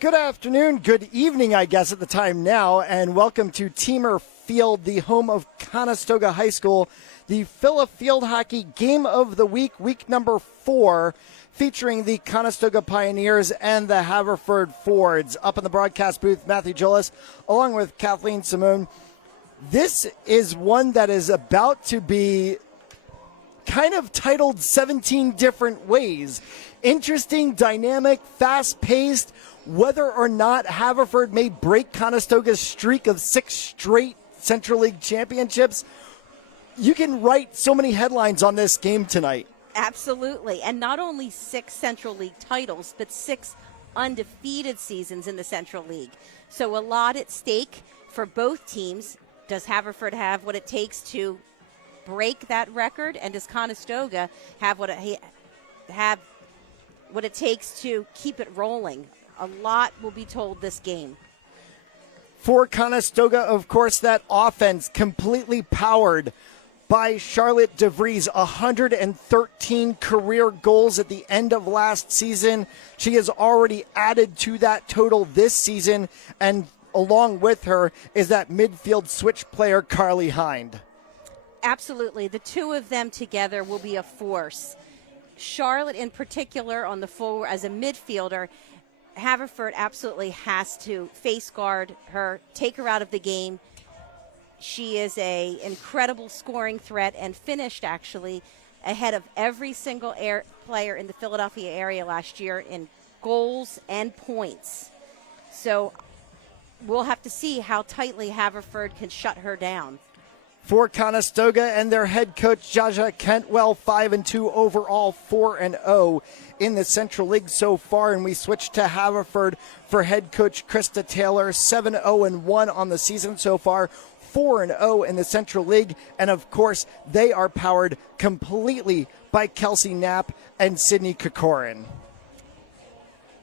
Good afternoon, good evening, I guess, at the time now, and welcome to Teamer Field, the home of Conestoga High School, the Phila Field Hockey Game of the Week, week number 4, featuring the Conestoga Pioneers and the Haverford Fords. Up in the broadcast booth, Matthew Gillis, along with Kathleen Simone. This is one that is about to be kind of titled 17 different ways. Interesting, dynamic, fast-paced. Whether or not Haverford may break Conestoga's streak of 6 straight Central League championships, you can write so many headlines on this game tonight. Absolutely. And not only 6 Central League titles, but 6 undefeated seasons in the Central League. So a lot at stake for both teams. Does Haverford have what it takes to break that record? And does Conestoga have what it takes to keep it rolling? A lot will be told this game. For Conestoga, of course, that offense completely powered by Charlotte DeVries, 113 career goals at the end of last season. She has already added to that total this season, and along with her is that midfield switch player, Carly Hind. Absolutely. The two of them together will be a force. Charlotte in particular on the forward as a midfielder, Haverford absolutely has to face guard her, take her out of the game. She is an incredible scoring threat and finished actually ahead of every single player in the Philadelphia area last year in goals and points. So we'll have to see how tightly Haverford can shut her down. For Conestoga and their head coach, Jaja Kentwell, 5-2 overall, 4-0 in the Central League so far. And we switch to Haverford for head coach Krista Taylor, 7-0-1 on the season so far, 4-0 in the Central League. And of course, they are powered completely by Kelsey Knapp and Sydney Kokorin.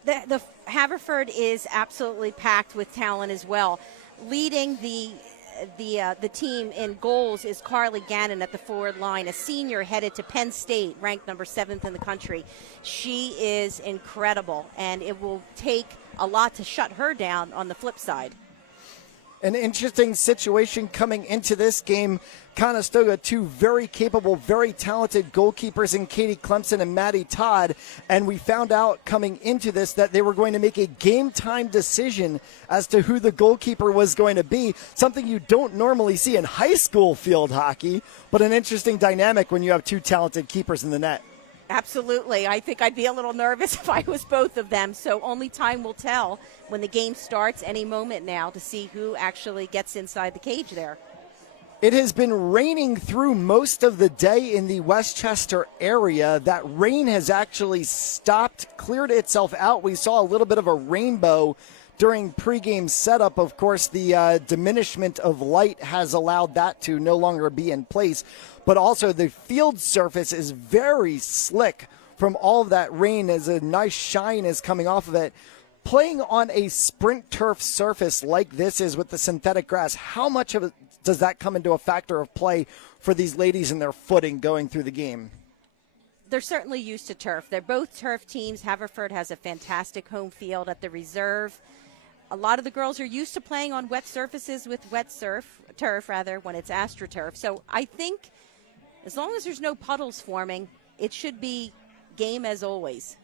The Haverford is absolutely packed with talent as well. Leading the team in goals is Carly Gannon at the forward line, a senior headed to Penn State, ranked number 7th in the country. She is incredible, and it will take a lot to shut her down on the flip side. An interesting situation coming into this game. Conestoga, 2 very capable, very talented goalkeepers in Katie Clemson and Maddie Todd. And we found out coming into this that they were going to make a game-time decision as to who the goalkeeper was going to be. Something you don't normally see in high school field hockey, but an interesting dynamic when you have 2 talented keepers in the net. Absolutely. I think I'd be a little nervous if I was both of them. So only time will tell when the game starts any moment now to see who actually gets inside the cage there. It has been raining through most of the day in the Westchester area. That rain has actually stopped, cleared itself out. We saw a little bit of a rainbow during pregame setup. Of course, the diminishment of light has allowed that to no longer be in place. But also the field surface is very slick from all of that rain as a nice shine is coming off of it. Playing on a sprint turf surface like this is with the synthetic grass, how much of it does that come into a factor of play for these ladies and their footing going through the game? They're certainly used to turf. They're both turf teams. Haverford has a fantastic home field at the reserve. A lot of the girls are used to playing on wet surfaces with turf when it's AstroTurf. So I think as long as there's no puddles forming, it should be game as always.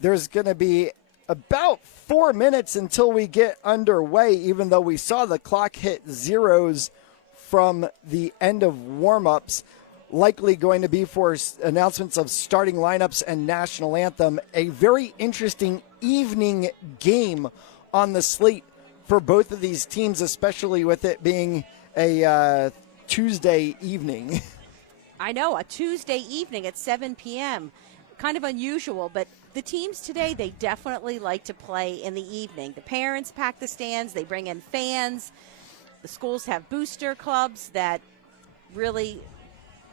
There's going to be about 4 minutes until we get underway, even though we saw the clock hit zeros from the end of warm-ups. Likely going to be for announcements of starting lineups and national anthem. A very interesting evening game on the slate for both of these teams, especially with it being a Tuesday evening. I know, a Tuesday evening at 7 p.m. Kind of unusual, but the teams today, they definitely like to play in the evening. The parents pack the stands. They bring in fans. The schools have booster clubs that really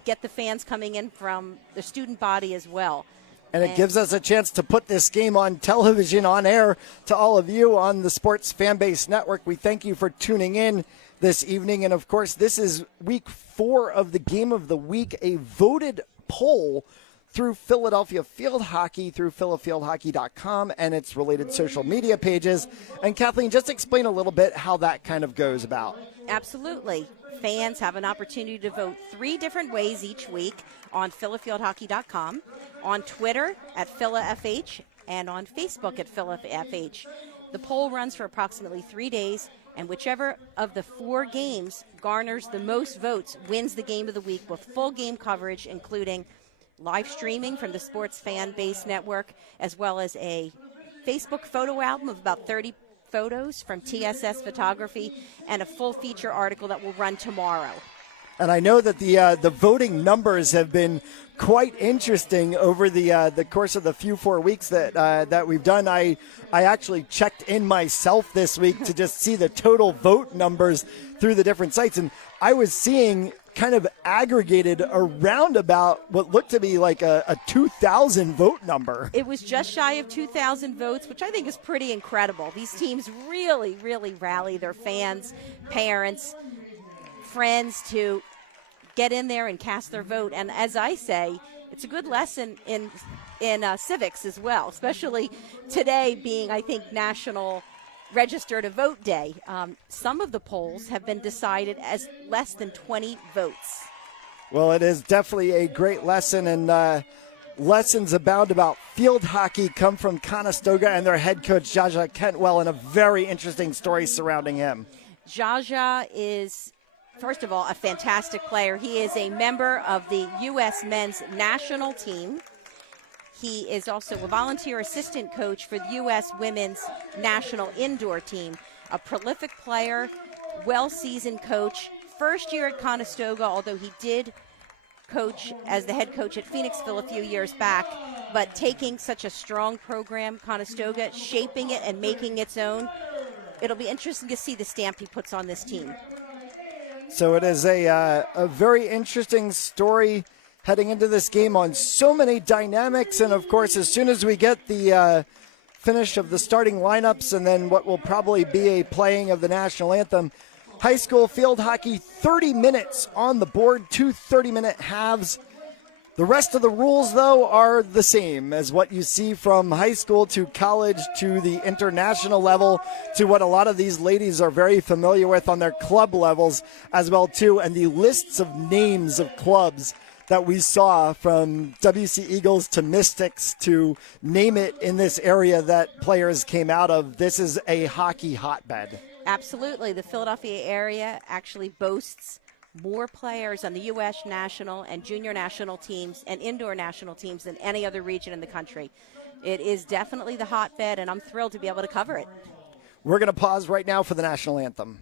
get the fans coming in from the student body as well. And it gives us a chance to put this game on television, on air, to all of you on the Sports Fanbase Network. We thank you for tuning in this evening. And, of course, this is week 4 of the Game of the Week, a voted poll through Philadelphia Field Hockey, through philafieldhockey.com and its related social media pages. And Kathleen, just explain a little bit how that kind of goes about. Absolutely. Fans have an opportunity to vote 3 different ways each week on philafieldhockey.com, on Twitter at PhilaFH, and on Facebook at PhilaFH. The poll runs for approximately 3 days, and whichever of the 4 games garners the most votes wins the game of the week with full game coverage, including live streaming from the Sports Fan Base Network, as well as a Facebook photo album of about 30 photos from TSS Photography, and a full feature article that will run tomorrow. And I know that the voting numbers have been quite interesting over the course of the few 4 weeks that we've done. I actually checked in myself this week to just see the total vote numbers through the different sites, and I was seeing kind of aggregated around about what looked to be like a 2,000 vote number. It was just shy of 2,000 votes, which I think is pretty incredible. These teams really, really rally their fans, parents, friends to get in there and cast their vote. And as I say, it's a good lesson in civics as well, especially today being, I think, National Register to Vote Day. Some of the polls have been decided as less than 20 votes. Well, it is definitely a great lesson, and lessons abound about field hockey come from Conestoga and their head coach, Jaja Kentwell, and a very interesting story surrounding him. Jaja is, first of all, a fantastic player. He is a member of the U.S. men's national team. He is also a volunteer assistant coach for the U.S. women's national indoor team, a prolific player, well-seasoned coach, first year at Conestoga, although he did coach as the head coach at Phoenixville a few years back, but taking such a strong program, Conestoga, shaping it and making its own. It'll be interesting to see the stamp he puts on this team. So it is a very interesting story heading into this game on so many dynamics. And, of course, as soon as we get the finish of the starting lineups and then what will probably be a playing of the national anthem, high school field hockey, 30 minutes on the board, 2 30-minute halves. The rest of the rules, though, are the same as what you see from high school to college to the international level to what a lot of these ladies are very familiar with on their club levels as well, too. And the lists of names of clubs that we saw from WC Eagles to Mystics to name it in this area that players came out of. This is a hockey hotbed. Absolutely. The Philadelphia area actually boasts more players on the U.S. national and junior national teams and indoor national teams than any other region in the country. It is definitely the hotbed, and I'm thrilled to be able to cover it. We're going to pause right now for the national anthem.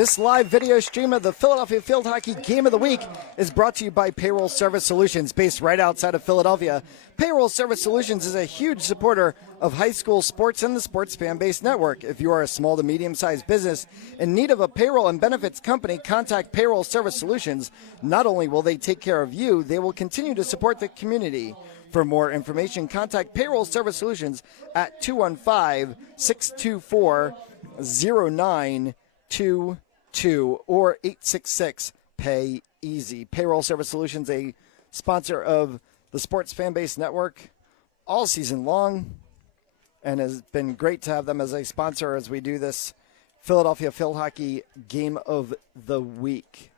This live video stream of the Philadelphia Field Hockey Game of the Week is brought to you by Payroll Service Solutions, based right outside of Philadelphia. Payroll Service Solutions is a huge supporter of high school sports and the Sports Fan-Based Network. If you are a small to medium-sized business in need of a payroll and benefits company, contact Payroll Service Solutions. Not only will they take care of you, they will continue to support the community. For more information, contact Payroll Service Solutions at 215-624-0922 or 866-PAY-EASY. Payroll Service Solutions, a sponsor of the Sports Fan-Based Network all season long, and has been great to have them as a sponsor as we do this Philadelphia Field Hockey Game of the Week.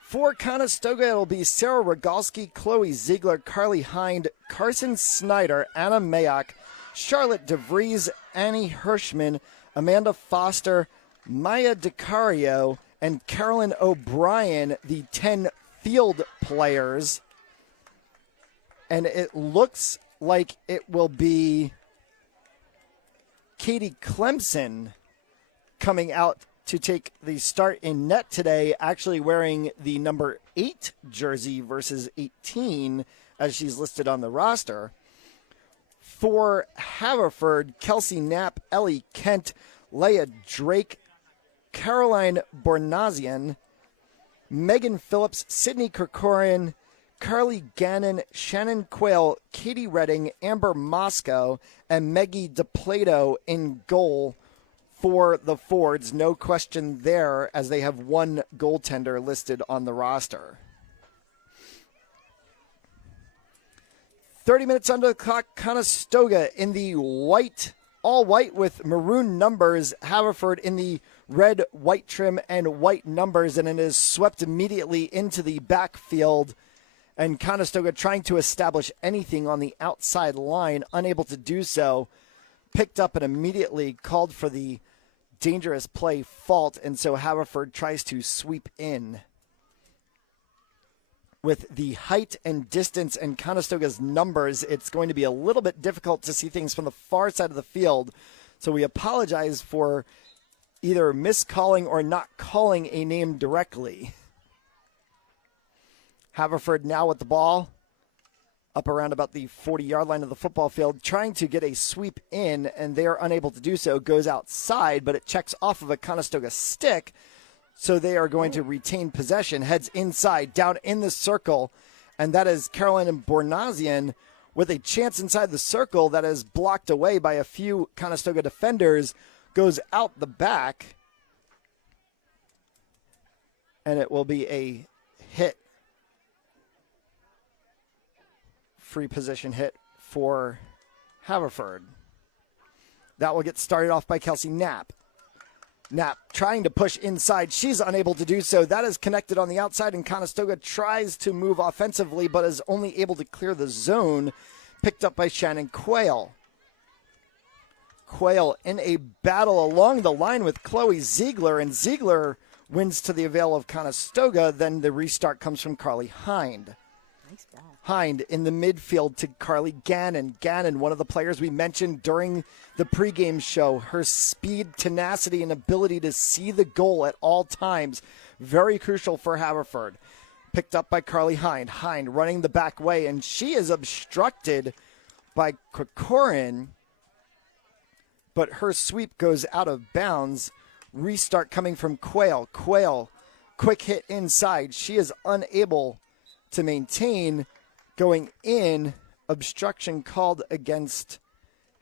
For Conestoga, it'll be Sarah Rogalski, Chloe Ziegler, Carly Hind, Carson Snyder, Anna Mayock, Charlotte DeVries, Annie Hirschman, Amanda Foster, Maya DiCario, and Carolyn O'Brien, the 10 field players. And it looks like it will be Katie Clemson coming out to take the start in net today, actually wearing the number 8 jersey versus 18 as she's listed on the roster. For Haverford, Kelsey Knapp, Ellie Kent, Leah Drake, Caroline Bornazian, Megan Phillips, Sydney Kerkorian, Carly Gannon, Shannon Quayle, Katie Redding, Amber Moscow, and Meggie DePlato in goal for the Fords. No question there, as they have one goaltender listed on the roster. 30 minutes under the clock, Conestoga in the white, all white with maroon numbers. Haverford in the red, white trim, and white numbers, and it is swept immediately into the backfield. And Conestoga trying to establish anything on the outside line, unable to do so. Picked up and immediately called for the dangerous play fault, and so Haverford tries to sweep in. With the height and distance and Conestoga's numbers, it's going to be a little bit difficult to see things from the far side of the field. So we apologize for either miscalling or not calling a name directly. Haverford now with the ball up around about the 40-yard line of the football field, trying to get a sweep in, and they are unable to do so. Goes outside, but it checks off of a Conestoga stick. So they are going to retain possession, heads inside, down in the circle, and that is Caroline Bornazian with a chance inside the circle that is blocked away by a few Conestoga defenders, goes out the back, and it will be a hit, free position hit for Haverford. That will get started off by Kelsey Knapp. Knapp trying to push inside. She's unable to do so. That is connected on the outside, and Conestoga tries to move offensively, but is only able to clear the zone. Picked up by Shannon Quayle. Quayle in a battle along the line with Chloe Ziegler, and Ziegler wins to the avail of Conestoga. Then the restart comes from Carly Hind. Nice ball. Hind in the midfield to Carly Gannon. Gannon, one of the players we mentioned during the pregame show. Her speed, tenacity, and ability to see the goal at all times, very crucial for Haverford. Picked up by Carly Hind. Hind running the back way, and she is obstructed by Kokorin, but her sweep goes out of bounds. Restart coming from Quayle. Quayle, quick hit inside. She is unable to maintain. Going in, obstruction called against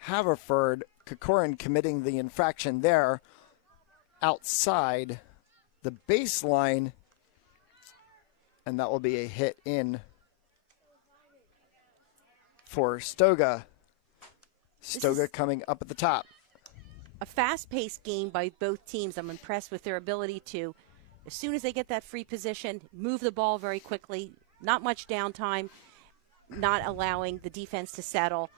Haverford. Kokorin committing the infraction there outside the baseline, and that will be a hit in for Stoga. Stoga coming up at the top. A fast-paced game by both teams. I'm impressed with their ability to, as soon as they get that free position, move the ball very quickly. Not much downtime, not allowing the defense to settle.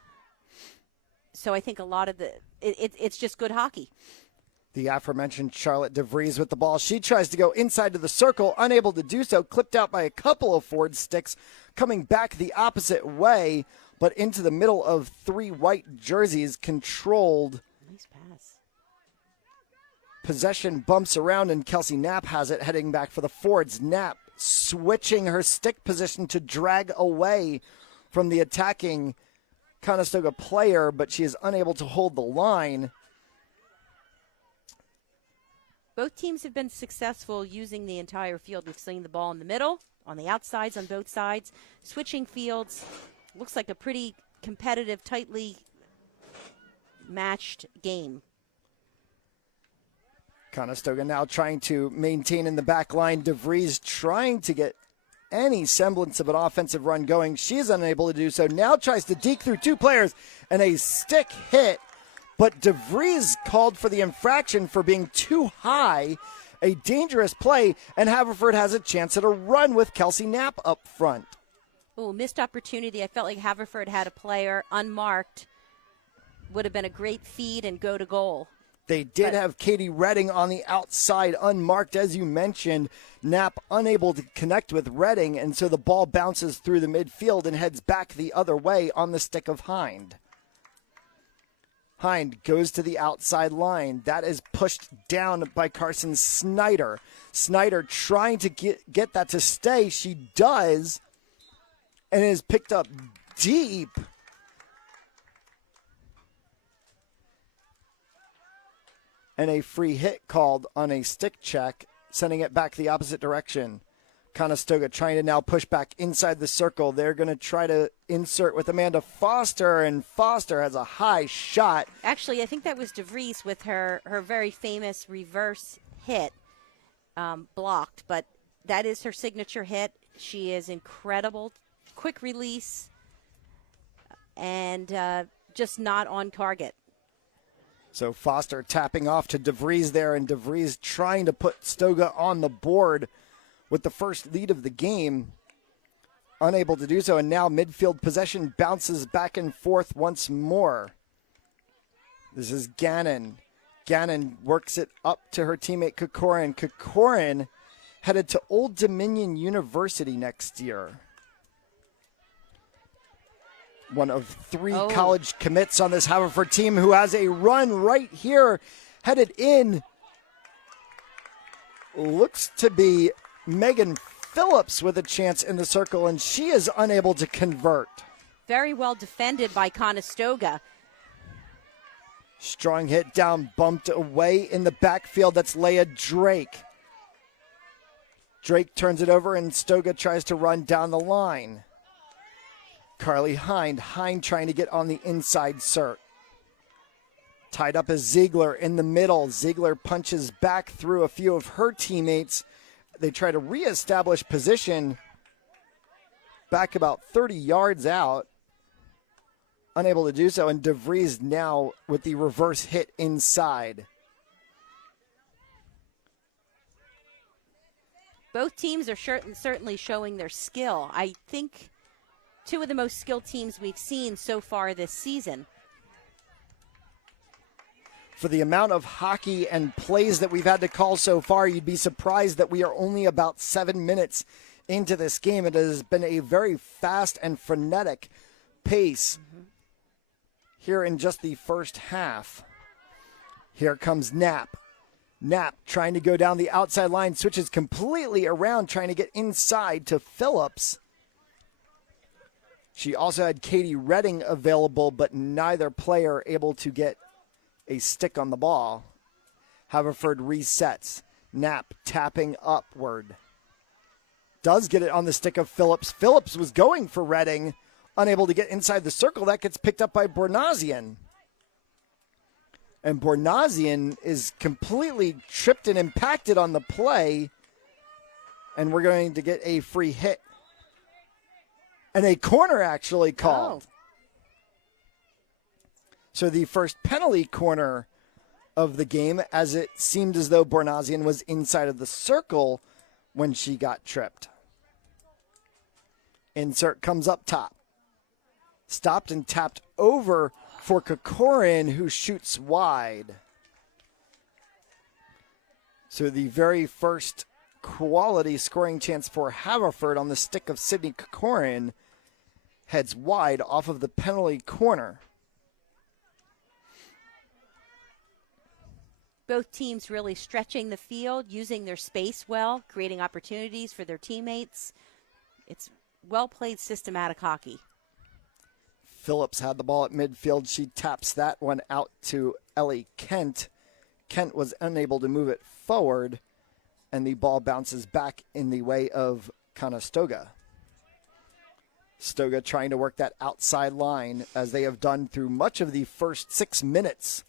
So I think a lot of it's just good hockey. The aforementioned Charlotte DeVries with the ball. She tries to go inside to the circle, unable to do so, clipped out by a couple of Ford sticks, coming back the opposite way, but into the middle of three white jerseys, controlled. Nice pass. Possession bumps around, and Kelsey Knapp has it, heading back for the Fords. Knapp switching her stick position to drag away from the attacking Conestoga player, but she is unable to hold the line. Both teams have been successful using the entire field. We've seen the ball in the middle, on the outsides, on both sides. Switching fields. Looks like a pretty competitive, tightly matched game. Conestoga now trying to maintain in the back line. DeVries trying to get any semblance of an offensive run going. She is unable to do so. Now tries to deke through two players, and a stick hit. But DeVries called for the infraction for being too high, a dangerous play, and Haverford has a chance at a run with Kelsey Knapp up front. Oh, missed opportunity. I felt like Haverford had a player unmarked. Would have been a great feed and go to goal. They did have Katie Redding on the outside, unmarked, as you mentioned. Knapp unable to connect with Redding, and so the ball bounces through the midfield and heads back the other way on the stick of Hind. Hind goes to the outside line. That is pushed down by Carson Snyder. Snyder trying to get that to stay. She does, and is picked up deep. And a free hit called on a stick check, sending it back the opposite direction. Conestoga trying to now push back inside the circle. They're going to try to insert with Amanda Foster, and Foster has a high shot. Actually, I think that was DeVries with her very famous reverse hit blocked, but that is her signature hit. She is incredible, quick release, and just not on target. So Foster tapping off to DeVries there, and DeVries trying to put Stoga on the board with the first lead of the game. Unable to do so, and now midfield possession bounces back and forth once more. This is Gannon. Gannon works it up to her teammate Kokorin. Kokorin headed to Old Dominion University next year. One of three college commits on this Haverford team, who has a run right here, headed in. Looks to be Megan Phillips with a chance in the circle, and she is unable to convert. Very well defended by Conestoga. Strong hit down, bumped away in the backfield. That's Leah Drake. Drake turns it over, and Stoga tries to run down the line. Carly Hind. Hind trying to get on the inside cert. Tied up as Ziegler in the middle. Ziegler punches back through a few of her teammates. They try to reestablish position back about 30 yards out. Unable to do so, and DeVries now with the reverse hit inside. Both teams are certainly showing their skill. I think two of the most skilled teams we've seen so far this season. For the amount of hockey and plays that we've had to call so far, you'd be surprised that we are only about 7 minutes into this game. It has been a very fast and frenetic pace here in just the first half. Here comes Knapp. Knapp trying to go down the outside line, switches completely around, trying to get inside to Phillips. She also had Katie Redding available, but neither player able to get a stick on the ball. Haverford resets. Knapp tapping upward. Does get it on the stick of Phillips. Phillips was going for Redding, unable to get inside the circle. That gets picked up by Bornazian. And Bornazian is completely tripped and impacted on the play. And we're going to get a free hit. And a corner actually called. Oh. So the first penalty corner of the game, as it seemed as though Bornazian was inside of the circle when she got tripped. Insert comes up top. Stopped and tapped over for Kokorin, who shoots wide. So the very first quality scoring chance for Haverford on the stick of Sydney Kokorin heads wide off of the penalty corner. Both teams really stretching the field, using their space well, creating opportunities for their teammates. It's well-played, systematic hockey. Phillips had the ball at midfield. She taps that one out to Ellie Kent. Kent was unable to move it forward, and the ball bounces back in the way of Conestoga. Stoga trying to work that outside line as they have done through much of the first 6 minutes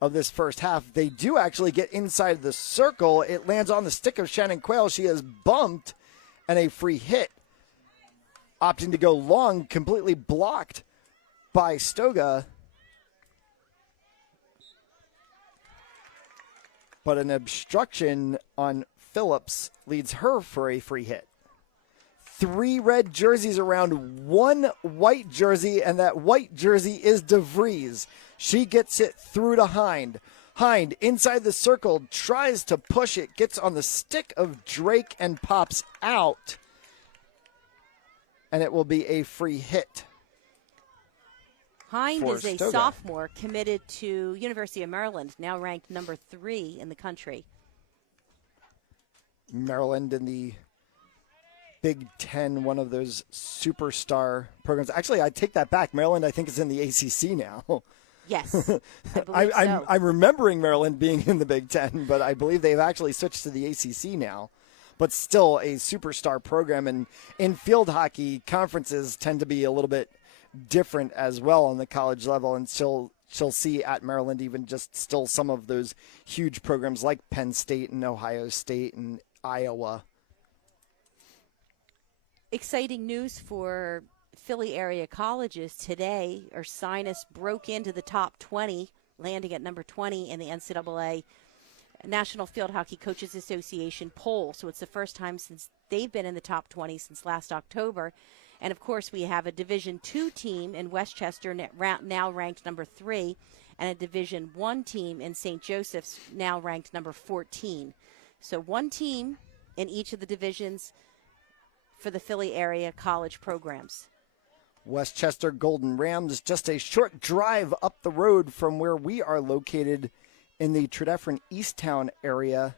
of this first half. They do actually get inside the circle. It lands on the stick of Shannon Quayle. She is bumped, and a free hit. Opting to go long, completely blocked by Stoga. But an obstruction on Phillips leads her for a free hit. 3 red jerseys around 1 white jersey, and that white jersey is DeVries. She gets it through to Hind. Hind inside the circle, tries to push it, gets on the stick of Drake and pops out. And it will be a free hit. Hind is a Stoga. sophomore committed to University of Maryland, now ranked number 3 in the country. Maryland in the Big Ten, one of those superstar programs. Actually, I take that back. Maryland, I think, is in the ACC now. Yes, I believe so. I'm remembering Maryland being in the Big Ten, but I believe they've actually switched to the ACC now. But still a superstar program. And in field hockey, conferences tend to be a little bit different as well on the college level. And she'll see at Maryland even just still some of those huge programs like Penn State and Ohio State and Iowa. Exciting news for Philly area colleges today. Ursinus broke into the top 20, landing at number 20 in the NCAA National Field Hockey Coaches Association poll. So it's the first time since they've been in the top 20 since last October. And, of course, we have a Division II team in Westchester now ranked number 3, and a Division I team in St. Joseph's now ranked number 14. So one team in each of the divisions for the Philly area college programs. Westchester Golden Rams, just a short drive up the road from where we are located in the Tredyffrin Easttown area,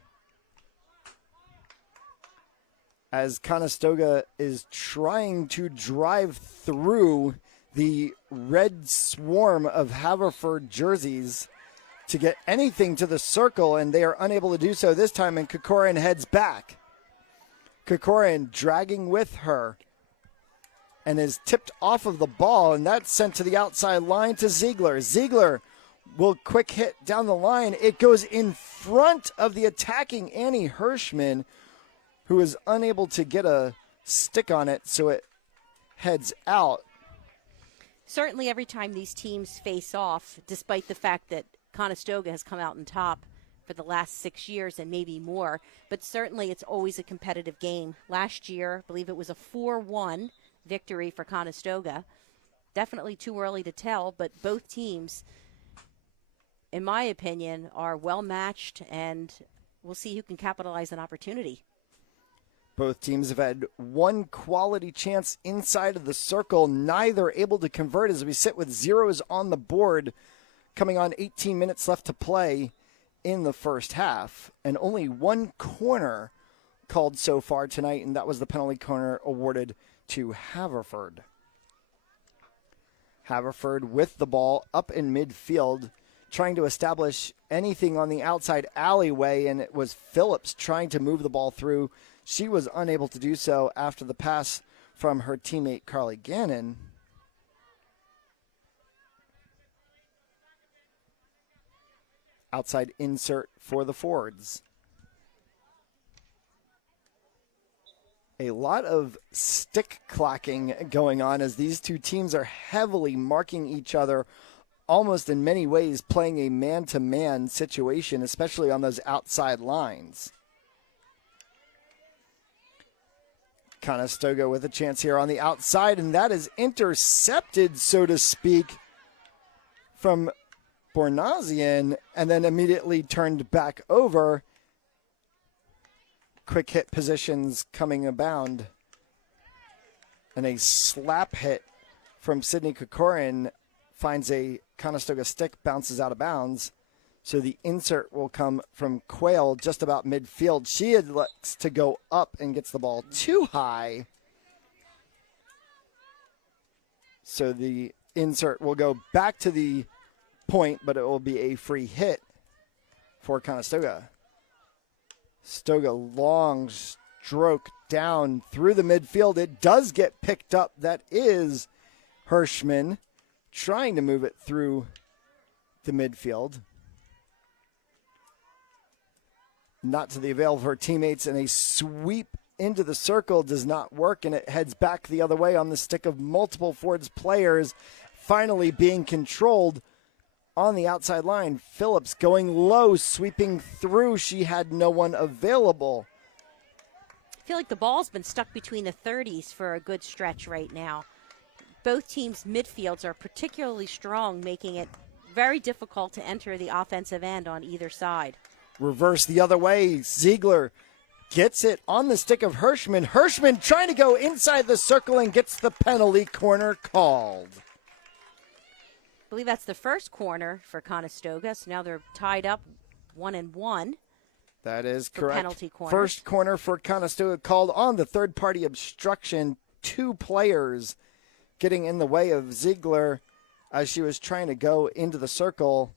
as Conestoga is trying to drive through the red swarm of Haverford jerseys to get anything to the circle, and they are unable to do so this time, and Kokorin heads back. Kokorin dragging with her and is tipped off of the ball, and that's sent to the outside line to Ziegler. Ziegler will quick hit down the line. It goes in front of the attacking Annie Hirschman, who is unable to get a stick on it, so it heads out. Certainly every time these teams face off, despite the fact that Conestoga has come out on top for the last 6 years and maybe more, but certainly it's always a competitive game. Last year, I believe it was a 4-1 victory for Conestoga. Definitely too early to tell, but both teams, in my opinion, are well matched, and we'll see who can capitalize on opportunity. Both teams have had one quality chance inside of the circle, neither able to convert as we sit with zeros on the board, coming on 18 minutes left to play in the first half, and only one corner called so far tonight, and that was the penalty corner awarded to Haverford. Haverford with the ball up in midfield, trying to establish anything on the outside alleyway, and it was Phillips trying to move the ball through. She was unable to do so after the pass from her teammate Carly Gannon. Outside insert for the Fords. A lot of stick clacking going on as these two teams are heavily marking each other, almost in many ways playing a man-to-man situation, especially on those outside lines. Conestoga with a chance here on the outside, and that is intercepted, so to speak, from Bornazian, and then immediately turned back over. Quick hit positions coming abound. And a slap hit from Sydney Kokorin finds a Conestoga stick, bounces out of bounds. So the insert will come from Quayle just about midfield. She elects to go up and gets the ball too high. So the insert will go back to the point, but it will be a free hit for Conestoga. Stoga long stroke down through the midfield. It does get picked up. That is Hirschman trying to move it through the midfield. Not to the avail of her teammates, and a sweep into the circle does not work, and it heads back the other way on the stick of multiple Ford's players, finally being controlled on the outside line. Phillips going low, sweeping through. She had no one available. I feel like the ball's been stuck between the 30s for a good stretch right now. Both teams' midfields are particularly strong, making it very difficult to enter the offensive end on either side. Reverse the other way. Ziegler gets it on the stick of Hirschman. Hirschman trying to go inside the circle and gets the penalty corner called. I believe that's the first corner for Conestoga, so now they're tied up 1-1. That is correct. Penalty corner. First corner for Conestoga called on the third-party obstruction. 2 players getting in the way of Ziegler as she was trying to go into the circle.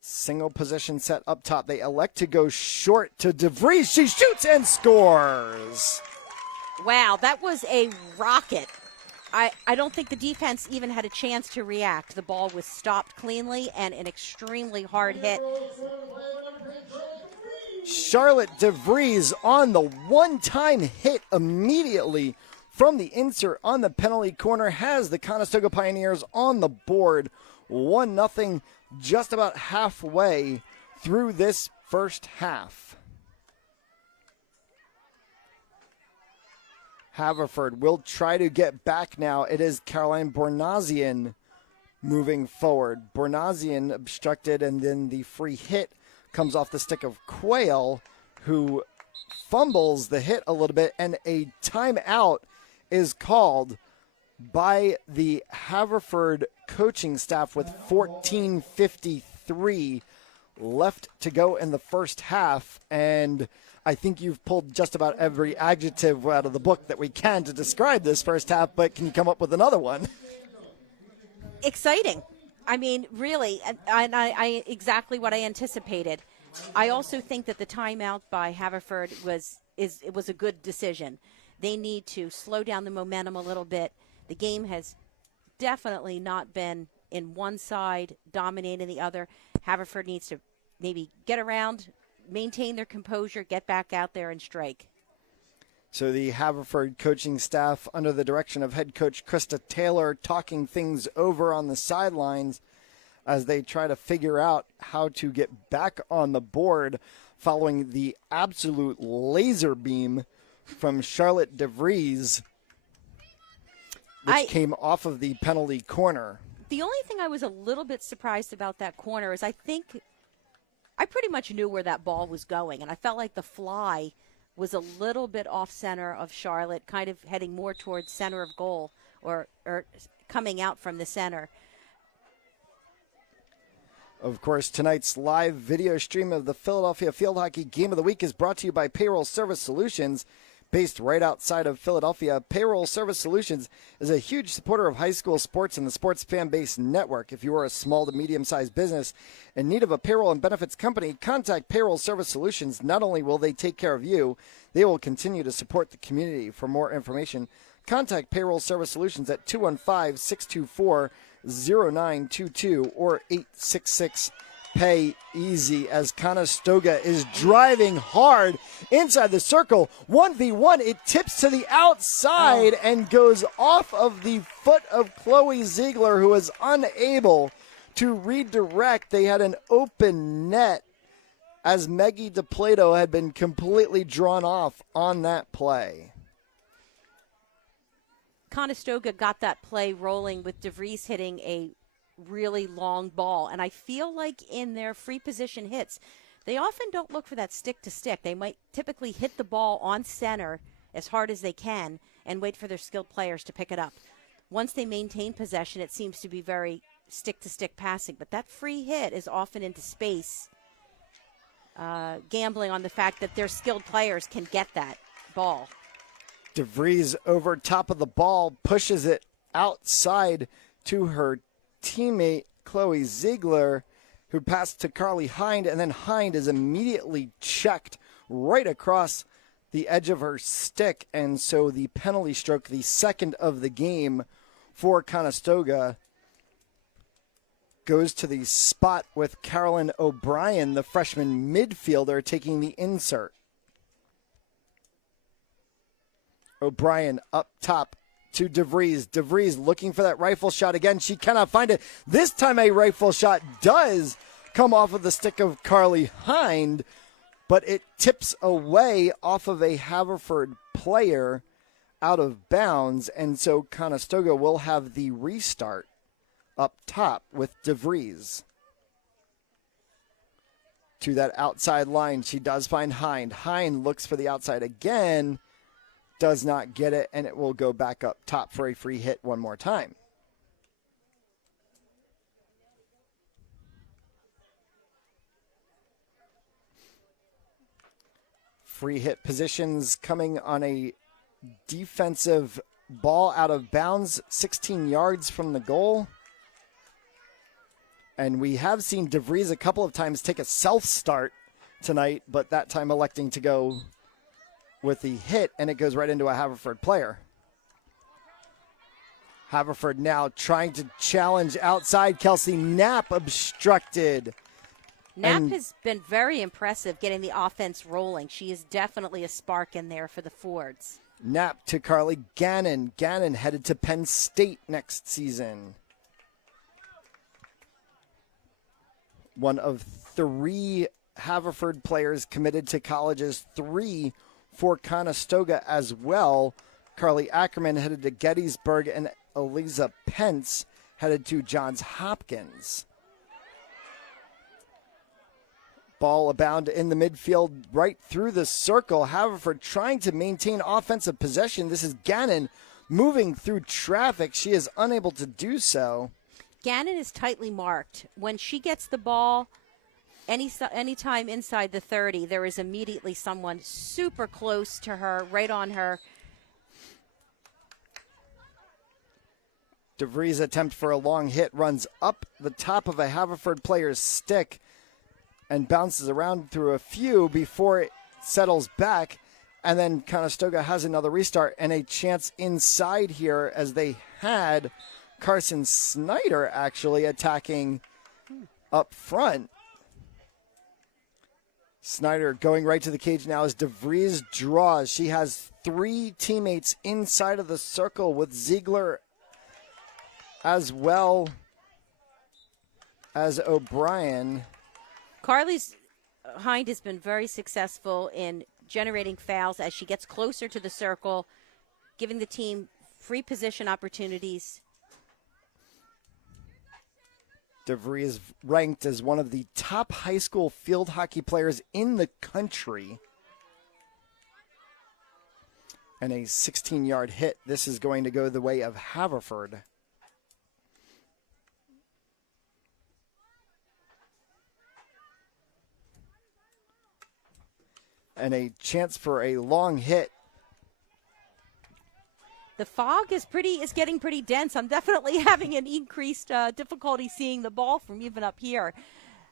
Single position set up top. They elect to go short to DeVries. She shoots and scores. Wow, that was a rocket. I don't think the defense even had a chance to react. The ball was stopped cleanly and an extremely hard hit. Charlotte DeVries on the one-time hit immediately from the insert on the penalty corner has the Conestoga Pioneers on the board. 1-0 just about halfway through this first half. Haverford will try to get back now. It is Caroline Bornazian moving forward. Bornazian obstructed, and then the free hit comes off the stick of Quayle, who fumbles the hit a little bit, and a timeout is called by the Haverford coaching staff with 14:53 left to go in the first half. And I think you've pulled just about every adjective out of the book that we can to describe this first half, but can you come up with another one? Exciting. I mean, really, and I exactly what I anticipated. I also think that the timeout by Haverford was a good decision. They need to slow down the momentum a little bit. The game has definitely not been in one side dominating the other. Haverford needs to maybe get around, maintain their composure, get back out there and strike. So the Haverford coaching staff, under the direction of head coach Krista Taylor, talking things over on the sidelines as they try to figure out how to get back on the board following the absolute laser beam from Charlotte DeVries, which came off of the penalty corner. The only thing I was a little bit surprised about that corner is I think I pretty much knew where that ball was going, and I felt like the fly was a little bit off center of Charlotte, kind of heading more towards center of goal or coming out from the center. Of course, tonight's live video stream of the Philadelphia Field Hockey Game of the Week is brought to you by Payroll Service Solutions. Based right outside of Philadelphia, Payroll Service Solutions is a huge supporter of high school sports and the Sports Fan Base Network. If you are a small to medium-sized business in need of a payroll and benefits company, contact Payroll Service Solutions. Not only will they take care of you, they will continue to support the community. For more information, contact Payroll Service Solutions at 215-624-0922 or 866 Pay Easy, as Conestoga is driving hard inside the circle. 1v1, it tips to the outside and goes off of the foot of Chloe Ziegler, who is unable to redirect. They had an open net as Maggie DePlato had been completely drawn off on that play. Conestoga got that play rolling with DeVries hitting a really long ball, and I feel like in their free position hits, they often don't look for that stick to stick. They might typically hit the ball on center as hard as they can and wait for their skilled players to pick it up. once they maintain possession, it seems to be very stick-to-stick passing. But that free hit is often into space, gambling on the fact that their skilled players can get that ball. DeVries over top of the ball, pushes it outside to her teammate, Chloe Ziegler, who passed to Carly Hind, and then Hind is immediately checked right across the edge of her stick, and so the penalty stroke, the second of the game for Conestoga, goes to the spot with Carolyn O'Brien, the freshman midfielder, taking the insert. O'Brien up top to DeVries. DeVries looking for that rifle shot again. She cannot find it. This time a rifle shot does come off of the stick of Carly Hind, but it tips away off of a Haverford player out of bounds, and so Conestoga will have the restart up top with DeVries. To that outside line, she does find Hind. Hind looks for the outside again, does not get it, and it will go back up top for a free hit one more time. Free hit positions coming on a defensive ball out of bounds, 16 yards from the goal. And we have seen DeVries a couple of times take a self-start tonight, but that time electing to go with the hit, and it goes right into a Haverford player. Haverford now trying to challenge outside. Kelsey Knapp obstructed. Knapp has been very impressive getting the offense rolling. She is definitely a spark in there for the Fords. Knapp to Carly Gannon. Gannon headed to Penn State next season. One of 3 Haverford players committed to colleges, 3 for Conestoga as well. Carly Ackerman headed to Gettysburg, and Eliza Pence headed to Johns Hopkins. Ball abound in the midfield right through the circle. Haverford trying to maintain offensive possession. This is Gannon moving through traffic. She is unable to do so. Gannon is tightly marked. When she gets the ball, any time inside the 30, there is immediately someone super close to her, right on her. DeVries' attempt for a long hit runs up the top of a Haverford player's stick and bounces around through a few before it settles back. And then Conestoga has another restart and a chance inside here, as they had Carson Snyder actually attacking up front. Snyder going right to the cage now as DeVries draws. She has 3 teammates inside of the circle with Ziegler as well as O'Brien. Carly's Hind has been very successful in generating fouls as she gets closer to the circle, giving the team free position opportunities. DeVries ranked as one of the top high school field hockey players in the country. And a 16-yard hit. This is going to go the way of Haverford. And a chance for a long hit. The fog is getting pretty dense. I'm definitely having an increased difficulty seeing the ball from even up here.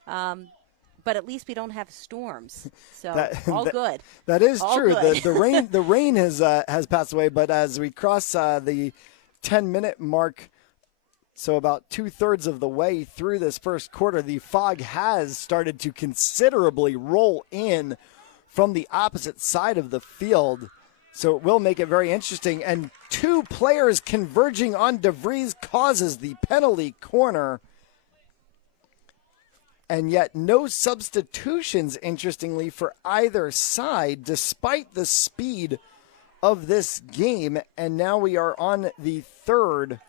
But at least we don't have storms, so all good. That is all true. Good. The rain has passed away, but as we cross the 10-minute mark, so about 2/3 of the way through this first quarter, the fog has started to considerably roll in from the opposite side of the field. So it will make it very interesting. And 2 players converging on DeVries causes the penalty corner. And yet no substitutions, interestingly, for either side, despite the speed of this game. And now we are on the 3rd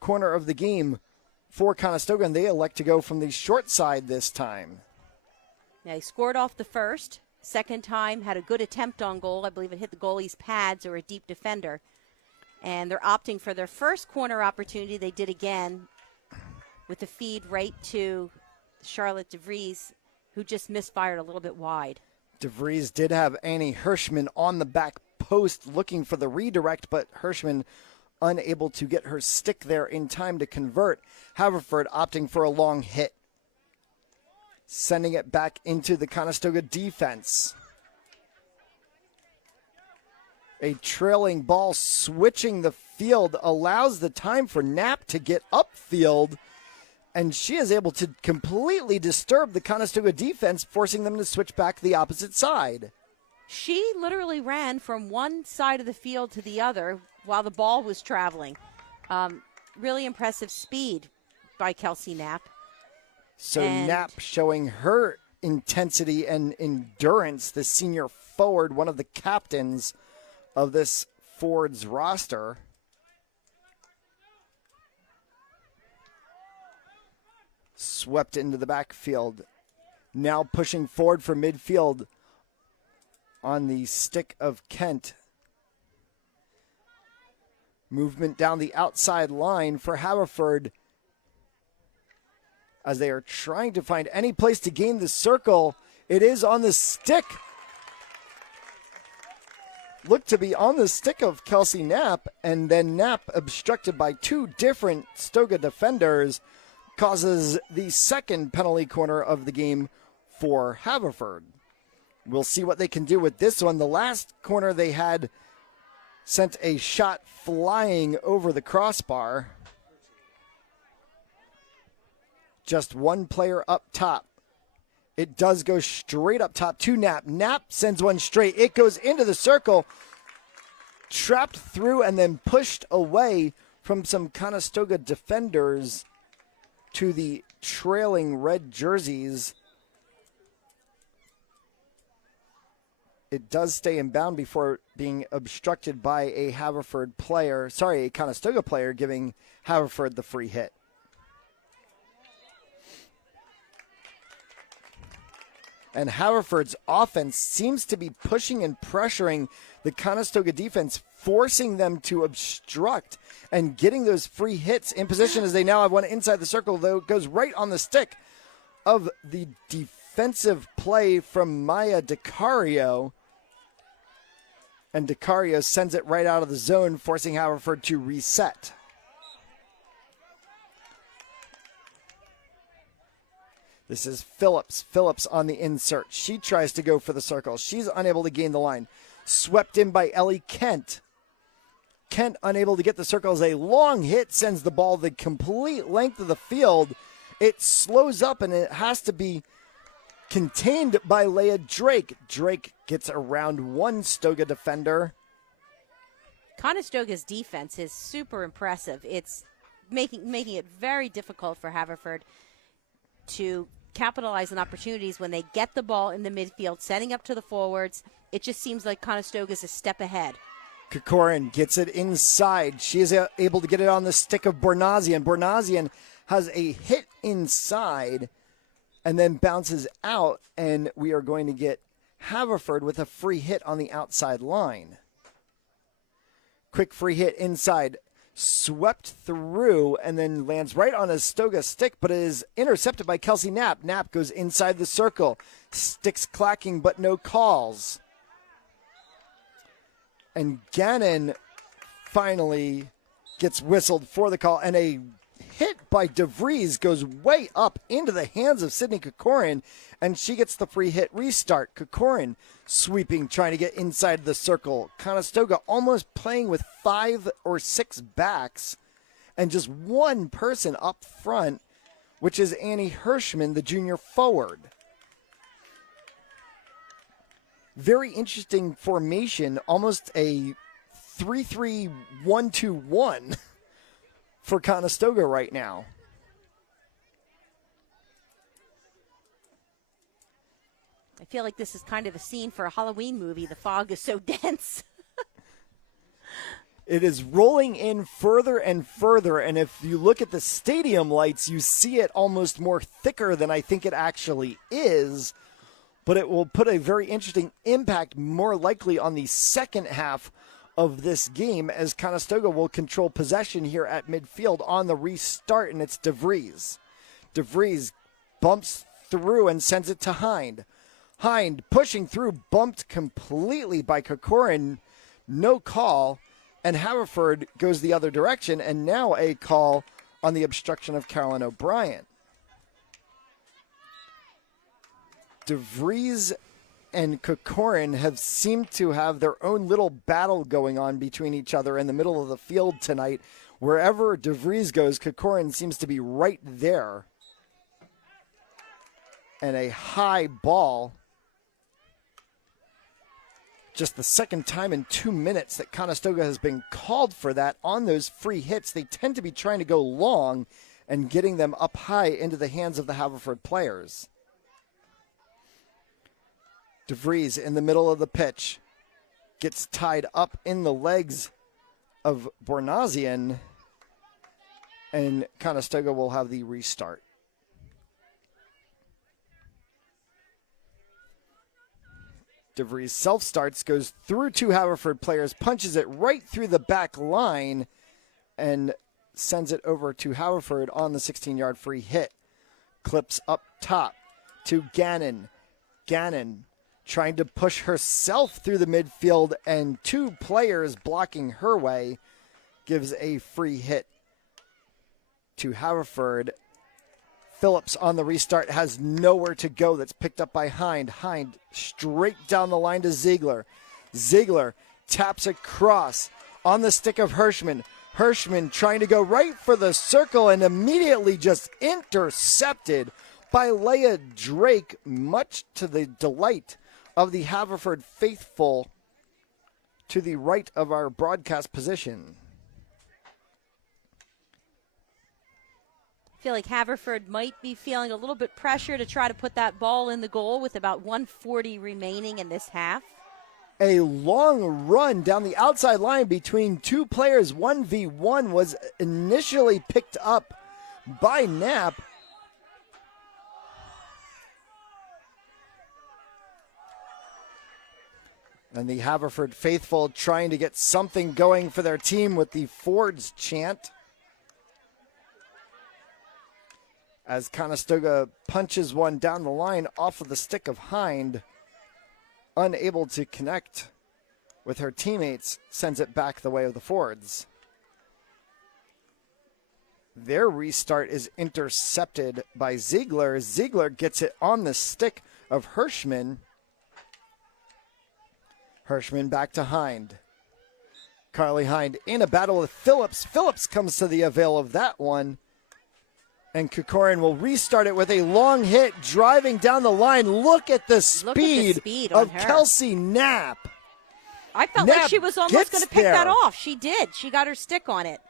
corner of the game for Conestoga, and they elect to go from the short side this time. Yeah, he scored off the first. Second time, had a good attempt on goal. I believe it hit the goalie's pads or a deep defender. And they're opting for their first corner opportunity. They did again with the feed right to Charlotte DeVries, who just misfired a little bit wide. DeVries did have Annie Hirschman on the back post looking for the redirect, but Hirschman unable to get her stick there in time to convert. Haverford opting for a long hit, sending it back into the Conestoga defense. A trailing ball switching the field allows the time for Knapp to get upfield, and she is able to completely disturb the Conestoga defense, forcing them to switch back the opposite side. She literally ran from one side of the field to the other while the ball was traveling. Really impressive speed by Kelsey Knapp. So Knapp showing her intensity and endurance, the senior forward, one of the captains of this Ford's roster. Swept into the backfield. Now pushing forward for midfield on the stick of Kent. Movement down the outside line for Haverford as they are trying to find any place to gain the circle. It is on the stick. Looked to be on the stick of Kelsey Knapp, and then Knapp, obstructed by two different Stoga defenders, causes the second penalty corner of the game for Haverford. We'll see what they can do with this one. The last corner they had sent a shot flying over the crossbar. Just one player up top. It does go straight up top to Knapp. Knapp sends one straight. It goes into the circle, trapped through and then pushed away from some Conestoga defenders to the trailing red jerseys. It does stay in bound before being obstructed by a Haverford player, a Conestoga player, giving Haverford the free hit. And Haverford's offense seems to be pushing and pressuring the Conestoga defense, forcing them to obstruct and getting those free hits in position as they now have one inside the circle, though it goes right on the stick of the defensive play from Maya DiCario. And DiCario sends it right out of the zone, forcing Haverford to reset. This is Phillips. Phillips on the insert. She tries to go for the circle. She's unable to gain the line. Swept in by Ellie Kent. Kent unable to get the circle as a long hit sends the ball the complete length of the field. It slows up and it has to be contained by Leah Drake. Drake gets around one Stoga defender. Conestoga's defense is super impressive. It's making it very difficult for Haverford to capitalize on opportunities when they get the ball in the midfield, setting up to the forwards. It just seems like Conestoga's a step ahead. Kokorin gets it inside. She is able to get it on the stick of Bornazian. Bornazian has a hit inside and then bounces out, and we are going to get Haverford with a free hit on the outside line. Quick free hit inside. Swept through and then lands right on a Stoga stick, but it is intercepted by Kelsey Knapp. Knapp goes inside the circle. Sticks clacking, but no calls. And Gannon finally gets whistled for the call, and a hit by DeVries goes way up into the hands of Sydney Kokorin, and she gets the free hit restart. Kokorin sweeping, trying to get inside the circle. Conestoga almost playing with 5 or 6 backs and just one person up front, which is Annie Hirschman, the junior forward. Very interesting formation, almost a 3-3-1-2-1 for Conestoga right now. I feel like this is kind of a scene for a Halloween movie. The fog is so dense. It is rolling in further and further, and if you look at the stadium lights, you see it almost more thicker than I think it actually is, but it will put a very interesting impact, more likely on the second half of this game, as Conestoga will control possession here at midfield on the restart, and it's DeVries. DeVries bumps through and sends it to Hind. Hind pushing through, bumped completely by Kokorin. No call, and Haverford goes the other direction, and now a call on the obstruction of Carolyn O'Brien. DeVries and Kokorin have seemed to have their own little battle going on between each other in the middle of the field tonight. Wherever DeVries goes, Kokorin seems to be right there. And a high ball. Just the second time in 2 minutes that Conestoga has been called for that on those free hits. They tend to be trying to go long and getting them up high into the hands of the Haverford players. DeVries in the middle of the pitch gets tied up in the legs of Bornazian, and Conestoga will have the restart. DeVries self-starts, goes through two Haverford players, punches it right through the back line, and sends it over to Haverford on the 16-yard free hit. Clips up top to Gannon. Gannon trying to push herself through the midfield, and two players blocking her way, gives a free hit to Haverford. Phillips on the restart has nowhere to go. That's picked up by Hind. Hind straight down the line to Ziegler. Ziegler taps across on the stick of Hirschman. Hirschman trying to go right for the circle and immediately just intercepted by Leah Drake, much to the delight of the Haverford faithful to the right of our broadcast position. I feel like Haverford might be feeling a little bit pressure to try to put that ball in the goal with about 1:40 remaining in this half. A long run down the outside line between two players, 1v1, was initially picked up by Knapp. And the Haverford faithful trying to get something going for their team with the Fords chant, as Conestoga punches one down the line off of the stick of Hind, unable to connect with her teammates, sends it back the way of the Fords. Their restart is intercepted by Ziegler. Ziegler gets it on the stick of Hirschman. Hirschman back to Hind. Carly Hind in a battle with Phillips. Phillips comes to the avail of that one. And Kokorin will restart it with a long hit, driving down the line. Look at the speed of Kelsey Knapp. I felt like she was almost going to pick that off. She did. She got her stick on it.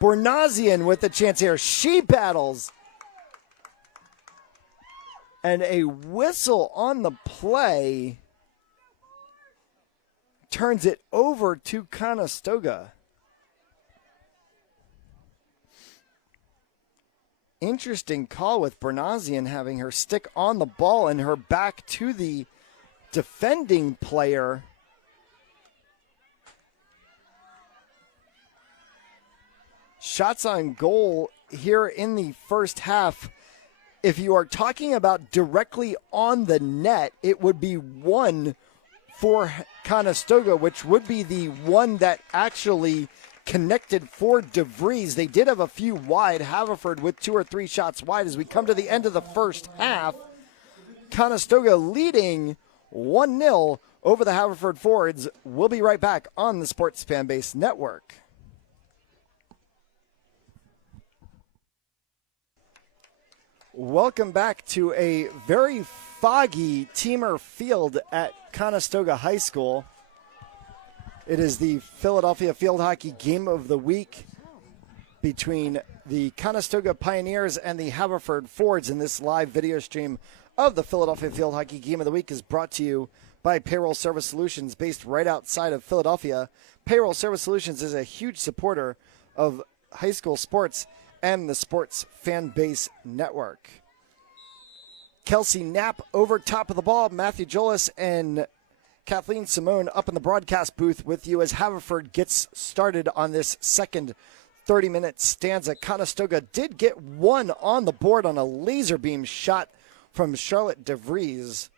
Bornazian with the chance here. She battles. And a whistle on the play turns it over to Conestoga. Interesting call with Bornazian having her stick on the ball and her back to the defending player. Shots on goal here in the first half. If you are talking about directly on the net, it would be one for Conestoga, which would be the one that actually connected for DeVries. They did have a few wide. Haverford with 2 or 3 shots wide as we come to the end of the first half. Conestoga leading 1-0 over the Haverford Fords. We'll be right back on the Sports Fanbase Network. Welcome back to a very foggy Teamer Field at Conestoga High School. It is the Philadelphia Field Hockey Game of the Week between the Conestoga Pioneers and the Haverford Fords, and this live video stream of the Philadelphia Field Hockey Game of the Week is brought to you by Payroll Service Solutions, based right outside of Philadelphia. Payroll Service Solutions is a huge supporter of high school sports and the Sports Fan Base Network. Kelsey Knapp over top of the ball. Matthew Jolis and Kathleen Simone up in the broadcast booth with you as Haverford gets started on this second 30-minute stanza. Conestoga did get one on the board on a laser beam shot from Charlotte DeVries,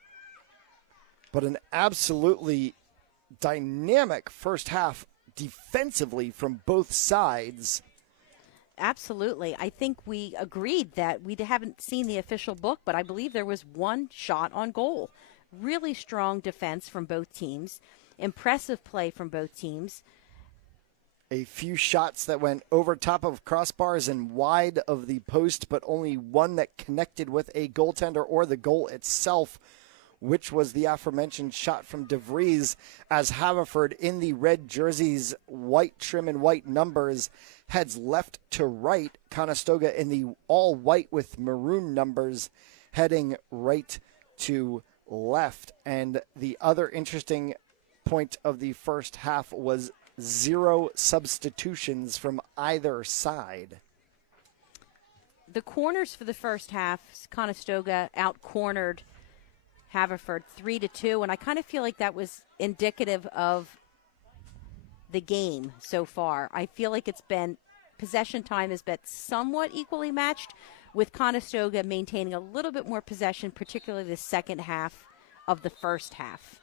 but an absolutely dynamic first half defensively from both sides. Absolutely. I think we agreed that we haven't seen the official book, but I believe there was one shot on goal. Really strong defense from both teams. Impressive play from both teams. A few shots that went over top of crossbars and wide of the post, but only one that connected with a goaltender or the goal itself, which was the aforementioned shot from DeVries, as Haverford in the red jerseys, white trim and white numbers, heads left to right. Conestoga in the all white with maroon numbers, heading right to left. And the other interesting point of the first half was 0 substitutions from either side. The corners for the first half, Conestoga out-cornered Haverford 3-2, and I kind of feel like that was indicative of the game so far. I feel like possession time has been somewhat equally matched, with Conestoga maintaining a little bit more possession, particularly the second half of the first half.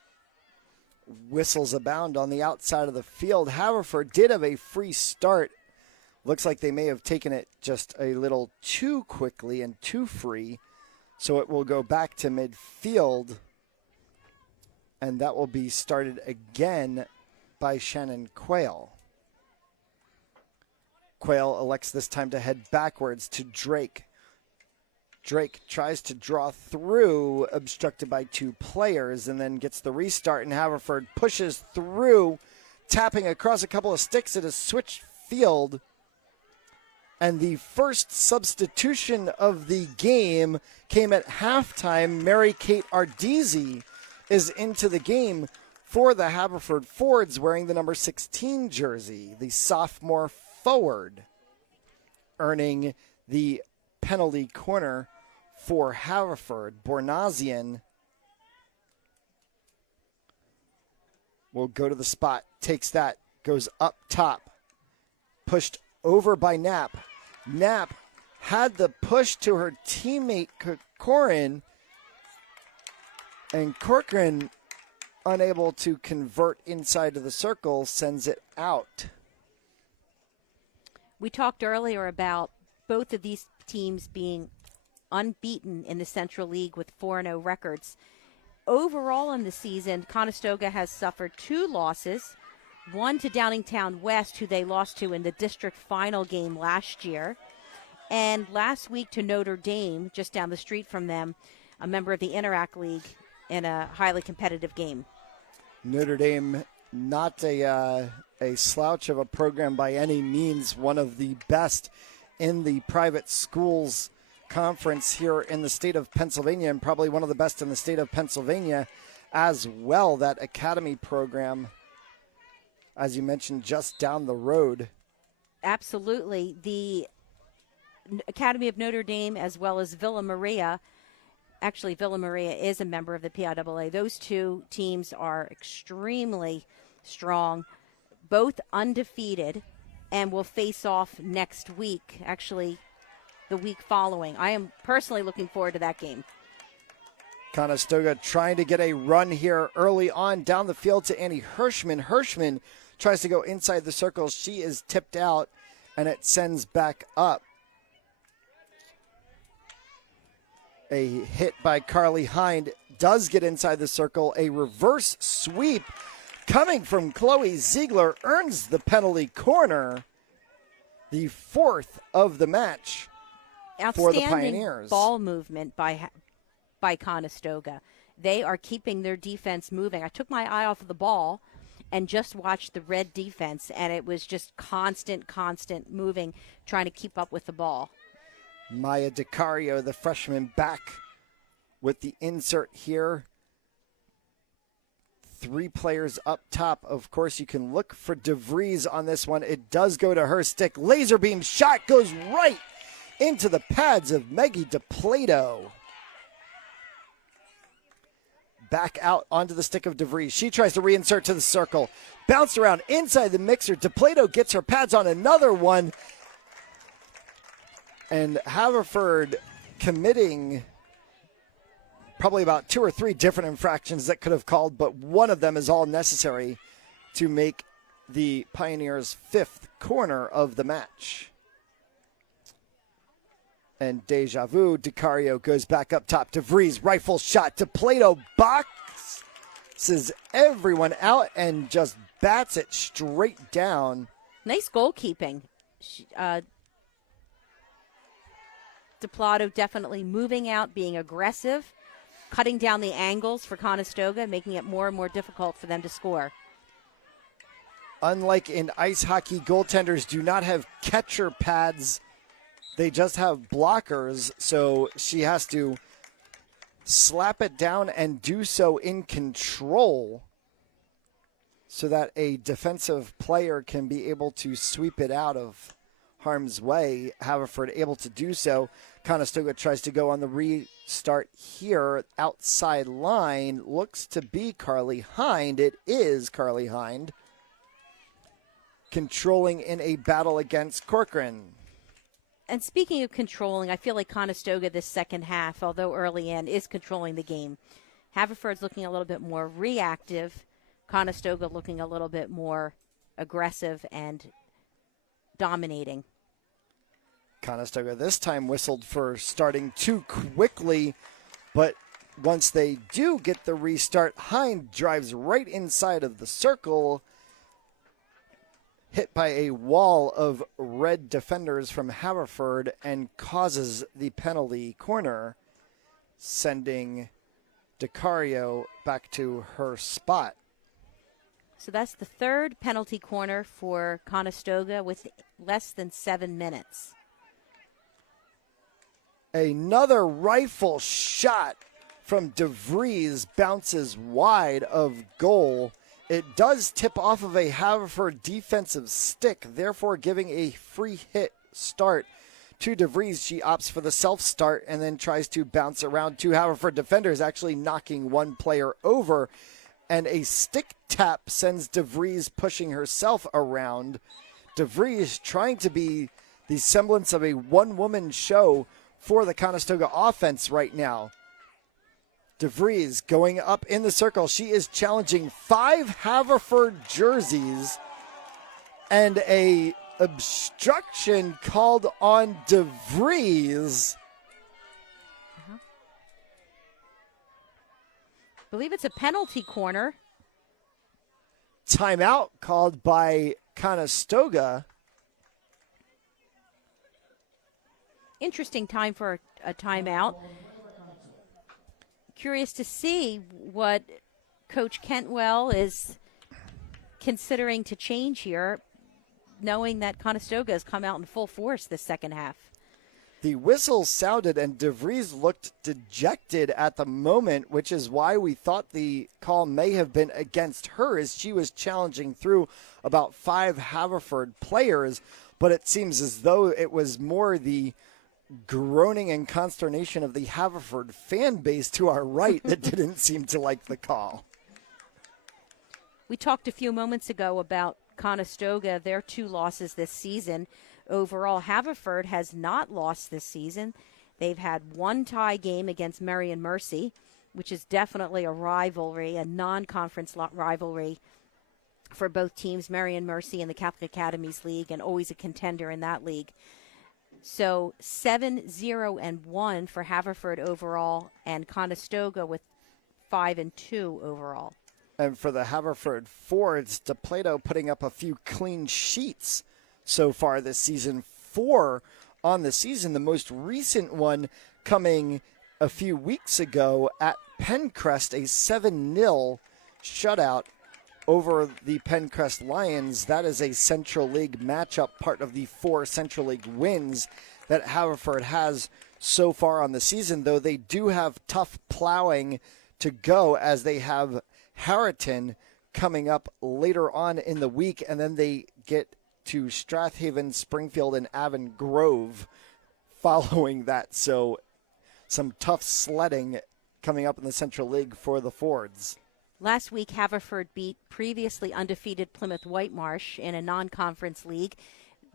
Whistles abound on the outside of the field. Haverford did have a free start. Looks like they may have taken it just a little too quickly and too free. So it will go back to midfield. And that will be started again by Shannon Quayle. Quayle elects this time to head backwards to Drake. Drake tries to draw through, obstructed by two players, and then gets the restart, and Haverford pushes through, tapping across a couple of sticks. It has switched field. And the first substitution of the game came at halftime. Mary-Kate Ardizzi is into the game for the Haverford Fords, wearing the number 16 jersey, the sophomore forward, earning the penalty corner for Haverford. Bornazian will go to the spot, takes that, goes up top, pushed over by Knapp. Knapp had the push to her teammate Corcoran, and Corcoran, unable to convert inside of the circle, sends it out. We talked earlier about both of these teams being unbeaten in the Central League with 4-0 records. Overall in the season, Conestoga has suffered 2 losses, one to Downingtown West, who they lost to in the district final game last year, and last week to Notre Dame, just down the street from them, a member of the Interact League, in a highly competitive game. Notre Dame, not a slouch of a program by any means, one of the best in the private schools conference here in the state of Pennsylvania, and probably one of the best in the state of Pennsylvania as well. That academy program, as you mentioned, just down the road. Absolutely. The Academy of Notre Dame, as well as Villa Maria. Actually, Villa Maria is a member of the PIAA. Those two teams are extremely strong, both undefeated, and will face off next week, actually the week following. I am personally looking forward to that game. Conestoga trying to get a run here early on down the field to Annie Hirschman. Hirschman tries to go inside the circle. She is tipped out, and it sends back up. A hit by Carly Hind does get inside the circle. A reverse sweep coming from Chloe Ziegler earns the penalty corner, the 4th of the match for the Pioneers. Ball movement by Conestoga. They are keeping their defense moving. I took my eye off of the ball and just watched the red defense, and it was just constant moving, trying to keep up with the ball. Maya DiCario, the freshman, back with the insert here. 3 players up top. Of course, you can look for DeVries on this one. It does go to her stick. Laser beam shot goes right into the pads of Maggie DePlato. back out onto the stick of DeVries. She tries to reinsert to the circle. Bounced around inside the mixer. DePlato gets her pads on another one. And Haverford committing probably about 2 or 3 different infractions that could have called, but one of them is all necessary to make the Pioneers' 5th corner of the match. And deja vu, DiCario goes back up top. DeVries, rifle shot. DePlato boxes everyone out and just bats it straight down. Nice goalkeeping. DePlato definitely moving out, being aggressive, cutting down the angles for Conestoga, making it more and more difficult for them to score. Unlike in ice hockey, goaltenders do not have catcher pads. They just have blockers, so she has to slap it down and do so in control so that a defensive player can be able to sweep it out of harm's way. Haverford able to do so. Conestoga tries to go on the restart here. Outside line looks to be Carly Hind. It is Carly Hind controlling in a battle against Corcoran. And speaking of controlling, I feel like Conestoga this second half, although early in, is controlling the game. Haverford's looking a little bit more reactive. Conestoga looking a little bit more aggressive and dominating. Conestoga this time whistled for starting too quickly, but once they do get the restart, Hind drives right inside of the circle, hit by a wall of red defenders from Haverford and causes the penalty corner, sending DiCario back to her spot. So that's the 3rd penalty corner for Conestoga with less than 7 minutes. Another rifle shot from DeVries bounces wide of goal. It does tip off of a Haverford defensive stick, therefore giving a free hit start to DeVries. She opts for the self-start and then tries to bounce around 2 Haverford defenders, actually knocking one player over. And a stick tap sends DeVries pushing herself around. DeVries trying to be the semblance of a one-woman show for the Conestoga offense right now. DeVries going up in the circle. She is challenging 5 Haverford jerseys and a obstruction called on DeVries. I believe it's a penalty corner. Timeout called by Conestoga. Interesting time for a timeout. Curious to see what Coach Kentwell is considering to change here, knowing that Conestoga has come out in full force this second half. The whistle sounded and DeVries looked dejected at the moment, which is why we thought the call may have been against her, as she was challenging through about 5 Haverford players, but it seems as though it was more the groaning and consternation of the Haverford fan base to our right that didn't seem to like the call. We talked a few moments ago about Conestoga, their 2 losses this season. Overall, Haverford has not lost this season. They've had 1 tie game against Marion Mercy, which is definitely a rivalry, a non-conference rivalry for both teams, Marion Mercy and the Catholic Academies League, and always a contender in that league. So 7-0-1 for Haverford overall, and Conestoga with 5-2 overall. And for the Haverford forwards, DePlato putting up a few clean sheets so far this season. 4 on the season, the most recent one coming a few weeks ago at Pencrest, a 7-0 shutout over the Pencrest Lions. That is a Central League matchup, part of the 4 Central League wins that Haverford has so far on the season, though they do have tough plowing to go, as they have Harriton coming up later on in the week, and then they get to Strathaven, Springfield, and Avon Grove following that. So some tough sledding coming up in the Central League for the Fords. Last week, Haverford beat previously undefeated Plymouth Whitemarsh in a non-conference league.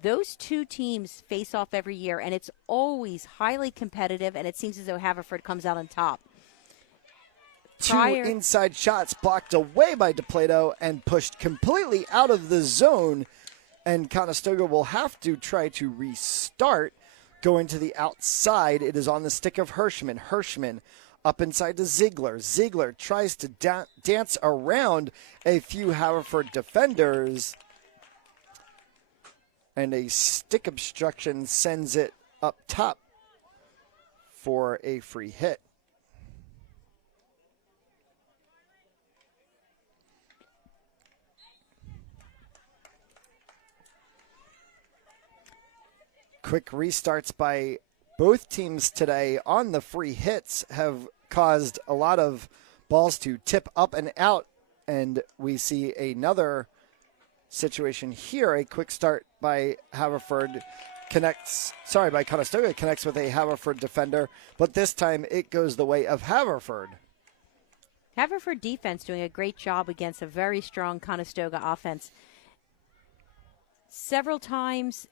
Those two teams face off every year, and it's always highly competitive, and it seems as though Haverford comes out on top. Two inside shots blocked away by DePlato and pushed completely out of the zone, and Conestoga will have to try to restart. Going to the outside, it is on the stick of Hirschman. Hirschman up inside to Ziegler. Ziegler tries to dance around a few Haverford defenders, and a stick obstruction sends it up top for a free hit. Quick restarts by both teams today on the free hits have caused a lot of balls to tip up and out, and we see another situation here. A quick start by Conestoga connects with a Haverford defender, but this time it goes the way of Haverford. Haverford defense doing a great job against a very strong Conestoga offense. Several times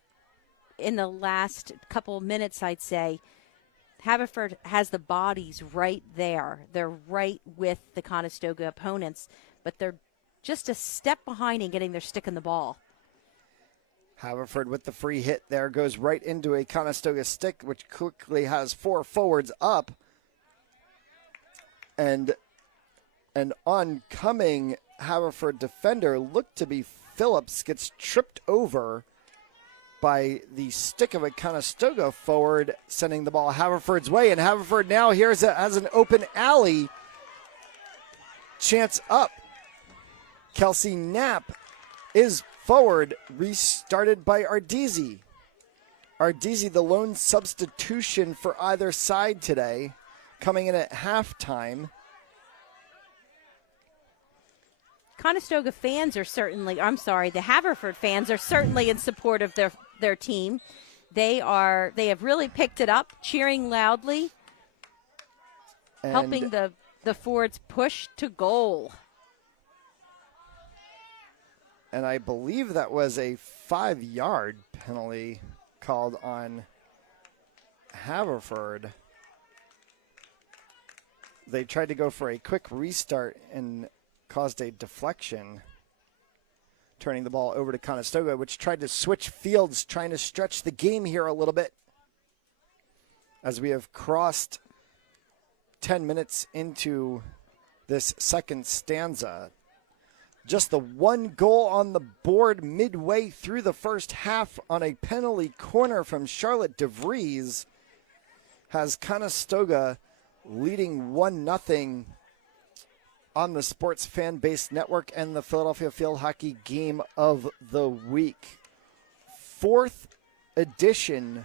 in the last couple minutes, I'd say, Haverford has the bodies right there. They're right with the Conestoga opponents, but they're just a step behind in getting their stick in the ball. Haverford with the free hit there goes right into a Conestoga stick, which quickly has four forwards up. And an oncoming Haverford defender, looked to be Phillips, gets tripped over by the stick of a Conestoga forward, sending the ball Haverford's way. And Haverford now has an open alley. Chance up. Kelsey Knapp is forward, restarted by Ardizzi. Ardizzi, the lone substitution for either side today, coming in at halftime. Conestoga fans are the Haverford fans are certainly in support of their team. They have really picked it up, cheering loudly, and helping the Fords push to goal. And I believe that was a 5-yard penalty called on Haverford. They tried to go for a quick restart and caused a deflection, turning the ball over to Conestoga, which tried to switch fields, trying to stretch the game here a little bit, as we have crossed 10 minutes into this second stanza. Just the one goal on the board midway through the first half on a penalty corner from Charlotte DeVries has Conestoga leading 1-0 on the Sports Fan Base Network and the Philadelphia Field Hockey Game of the Week. Fourth edition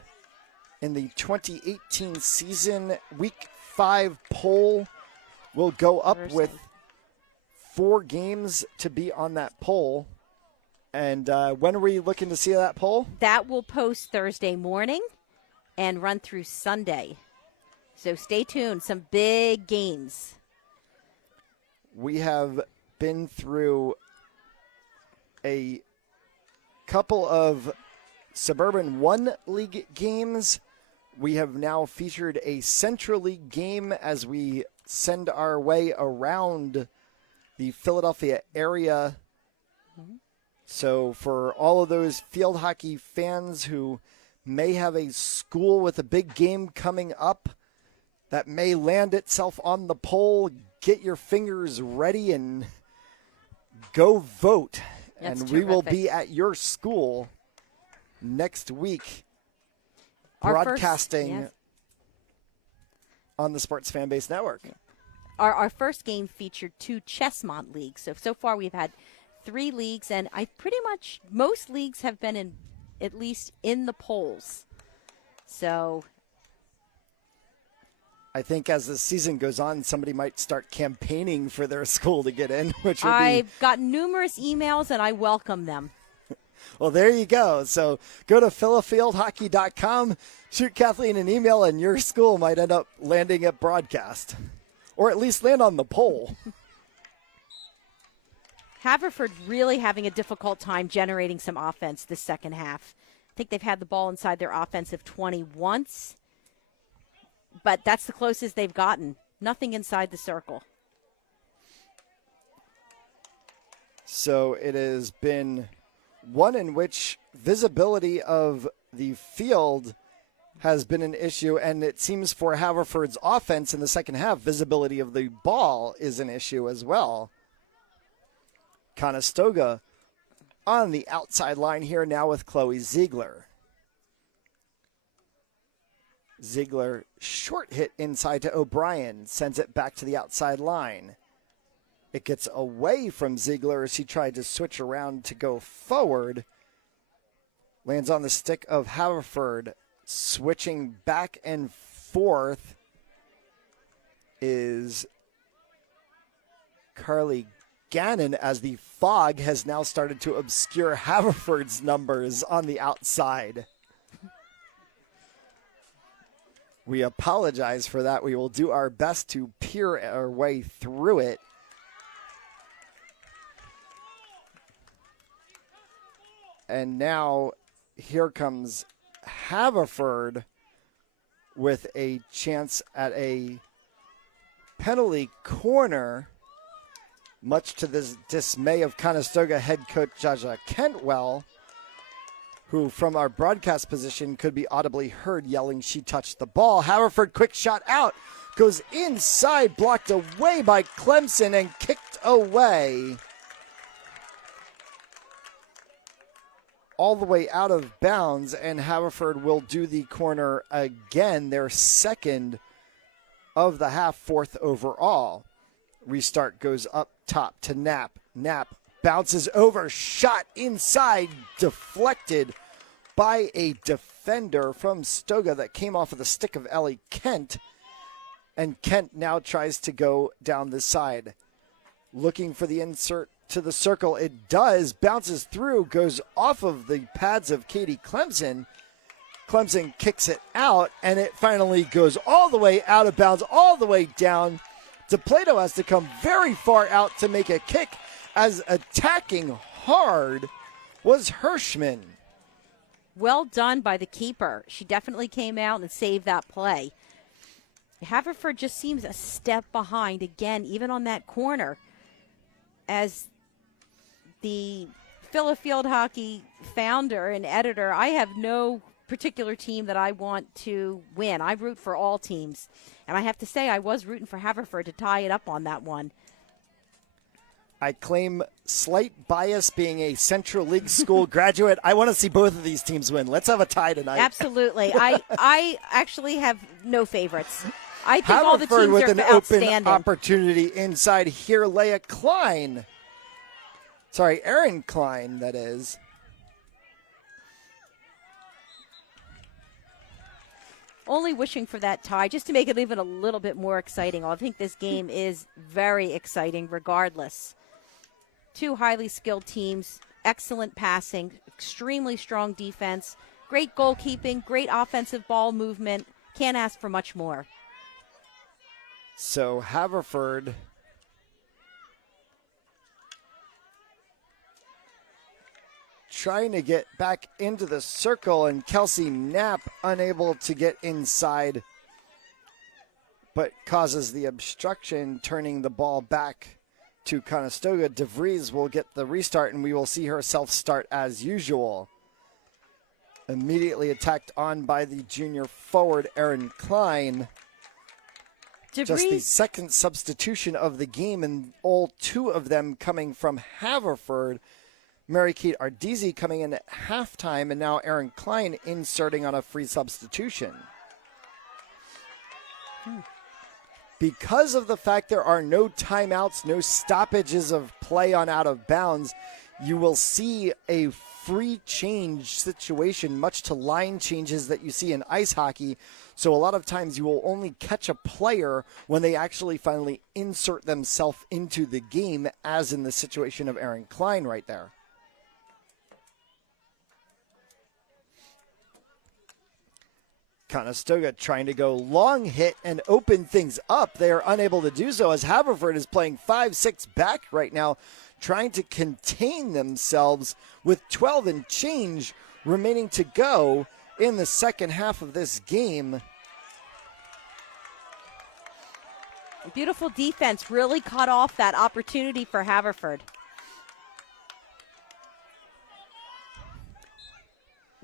in the 2018 season. Week 5 poll will go up with 4 games to be on that poll. And when are we looking to see that poll? That will post Thursday morning and run through Sunday. So stay tuned. Some big games. We have been through a couple of Suburban 1 League games. We have now featured a Central League game as we send our way around the Philadelphia area. So for all of those field hockey fans who may have a school with a big game coming up that may land itself on the poll, get your fingers ready and go vote. That's and terrific. We will be at your school next week broadcasting on the Sports Fan Base Network. Our first game featured 2 Chessmont leagues. So far we've had 3 leagues, and most leagues have been at least in the polls. So I think as the season goes on, somebody might start campaigning for their school to get in, which would I've got numerous emails, and I welcome them. Well, there you go. So go to philafieldhockey.com, shoot Kathleen an email, and your school might end up landing at broadcast. or at least land on the pole. Haverford really having a difficult time generating some offense this second half. I think they've had the ball inside their offensive 20 once, but that's the closest they've gotten. Nothing inside the circle. So it has been one in which visibility of the field has been an issue, and it seems for Haverford's offense in the second half, visibility of the ball is an issue as well. Conestoga on the outside line here now with Chloe Ziegler. Ziegler, short hit inside to O'Brien, sends it back to the outside line. It gets away from Ziegler as he tried to switch around to go forward. Lands on the stick of Haverford, switching back and forth is Carly Gannon as the fog has now started to obscure Haverford's numbers on the outside. We apologize for that. We will do our best to peer our way through it. And now here comes Haverford with a chance at a penalty corner, much to the dismay of Conestoga head coach Jaja Kentwell, who from our broadcast position could be audibly heard yelling she touched the ball. Haverford, quick shot out, goes inside, blocked away by Clemson and kicked away. All the way out of bounds, and Haverford will do the corner again, their second of the half, fourth overall. Restart goes up top to Knapp. Knapp bounces over, shot inside, deflected by a defender from Stoga that came off of the stick of Ellie Kent. And Kent now tries to go down the side, looking for the insert to the circle. It does, bounces through, goes off of the pads of Katie Clemson. Clemson kicks it out, and it finally goes all the way out of bounds, all the way down. DePlato has to come very far out to make a kick, as attacking hard was Hirschman. Well done by the keeper. She definitely came out and saved that play. Haverford just seems a step behind again, even on that corner. As the Phila Field Hockey founder and editor, I have no particular team that I want to win. I root for all teams. And I have to say, I was rooting for Haverford to tie it up on that one. I claim slight bias being a Central League school graduate. I want to see both of these teams win. Let's have a tie tonight. Absolutely. I actually have no favorites. I think Haverford all the teams with are an outstanding. open opportunity inside here. Leah Klein. Sorry, Erin Klein, that is. Only wishing for that tie, just to make it even a little bit more exciting. I think this game is very exciting regardless. Two highly skilled teams, excellent passing, extremely strong defense, great goalkeeping, great offensive ball movement. Can't ask for much more. So Haverford trying to get back into the circle, and Kelsey Knapp unable to get inside, but causes the obstruction, turning the ball back to Conestoga. DeVries will get the restart, and we will see her self-start as usual. Immediately attacked on by the junior forward, Erin Klein. Just the second substitution of the game, and all two of them coming from Haverford. Mary-Kate Ardizi coming in at halftime, and now Erin Klein inserting on a free substitution. Because of the fact there are no timeouts, no stoppages of play on out of bounds, you will see a free change situation, much to line changes that you see in ice hockey. So a lot of times you will only catch a player when they actually finally insert themselves into the game, as in the situation of Erin Klein right there. Conestoga trying to go long hit and open things up. They are unable to do so as Haverford is playing 5-6 back right now, trying to contain themselves with 12 and change remaining to go in the second half of this game. Beautiful defense really cut off that opportunity for Haverford.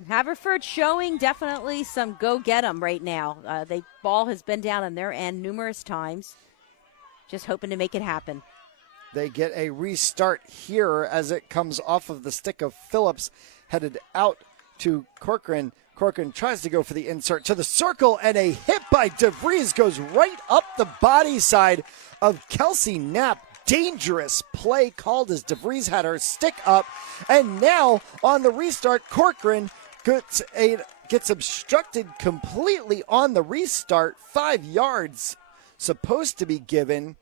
Haverford showing definitely some go-get-em right now. The ball has been down on their end numerous times. Just hoping to make it happen. They get a restart here as it comes off of the stick of Phillips, headed out to Corcoran. Corcoran tries to go for the insert to the circle, and a hit by DeVries goes right up the body side of Kelsey Knapp. Dangerous play called as DeVries had her stick up, and now on the restart, Corcoran gets obstructed completely on the restart. 5 yards supposed to be given,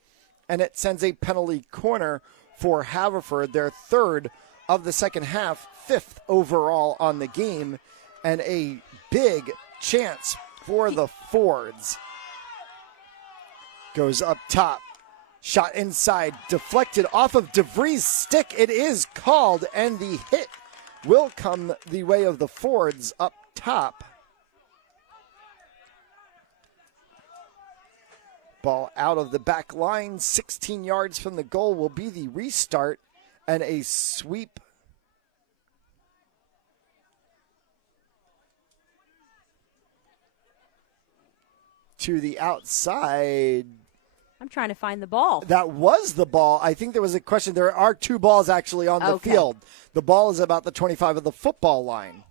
and it sends a penalty corner for Haverford, their third of the second half, 5th overall on the game, and a big chance for the Fords. Goes up top. Shot inside, deflected off of DeVries' stick. It is called, and the hit will come the way of the Fords up top. Ball out of the back line, 16 yards from the goal will be the restart, and a sweep to the outside. I'm trying to find the ball. That was the ball. I think there was a question. There are 2 balls actually on the field. The ball is about the 25 of the football line.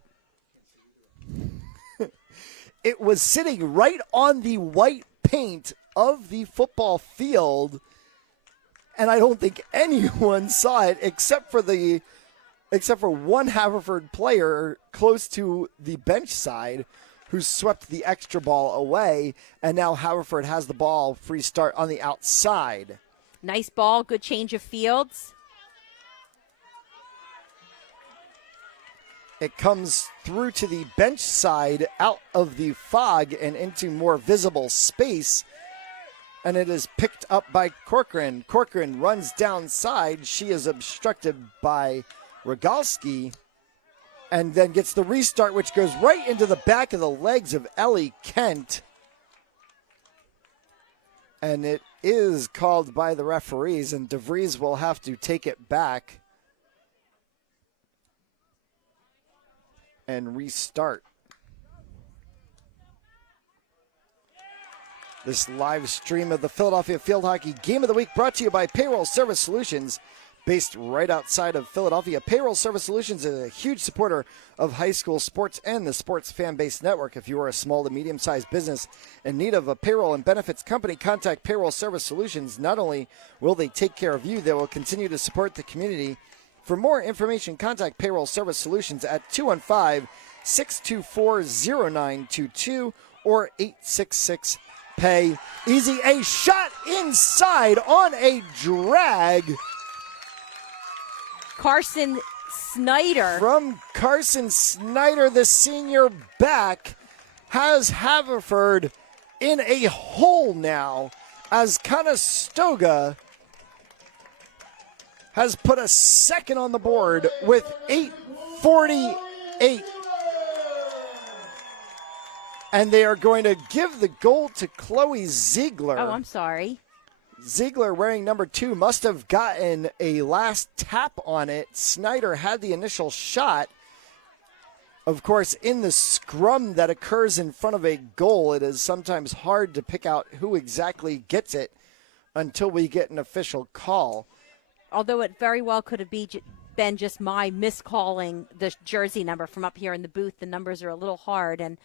It was sitting right on the white paint of the football field, and I don't think anyone saw it except for one Haverford player close to the bench side who swept the extra ball away, and now Haverford has the ball, free start on the outside. Nice ball, good change of fields. It comes through to the bench side, out of the fog and into more visible space, and it is picked up by Corcoran. Corcoran runs downside. She is obstructed by Rogalski, and then gets the restart, which goes right into the back of the legs of Ellie Kent. And it is called by the referees, and DeVries will have to take it back and restart. This live stream of the Philadelphia Field Hockey Game of the Week brought to you by Payroll Service Solutions, based right outside of Philadelphia. Payroll Service Solutions is a huge supporter of high school sports and the Sports Fan Base Network. If you are a small to medium-sized business in need of a payroll and benefits company, contact Payroll Service Solutions. Not only will they take care of you, they will continue to support the community. For more information, contact Payroll Service Solutions at 215-624-0922 or 866-PAY. Easy, a shot inside on a drag. Carson Snyder. From Carson Snyder, the senior back, has Haverford in a hole now as Conestoga has put a second on the board with 8:48. And they are going to give the goal to Chloe Ziegler. Oh, I'm sorry. Ziegler, wearing number 2, must have gotten a last tap on it. Snyder had the initial shot. Of course, in the scrum that occurs in front of a goal, it is sometimes hard to pick out who exactly gets it until we get an official call. Although it very well could have been just my miscalling the jersey number from up here in the booth. The numbers are a little hard, and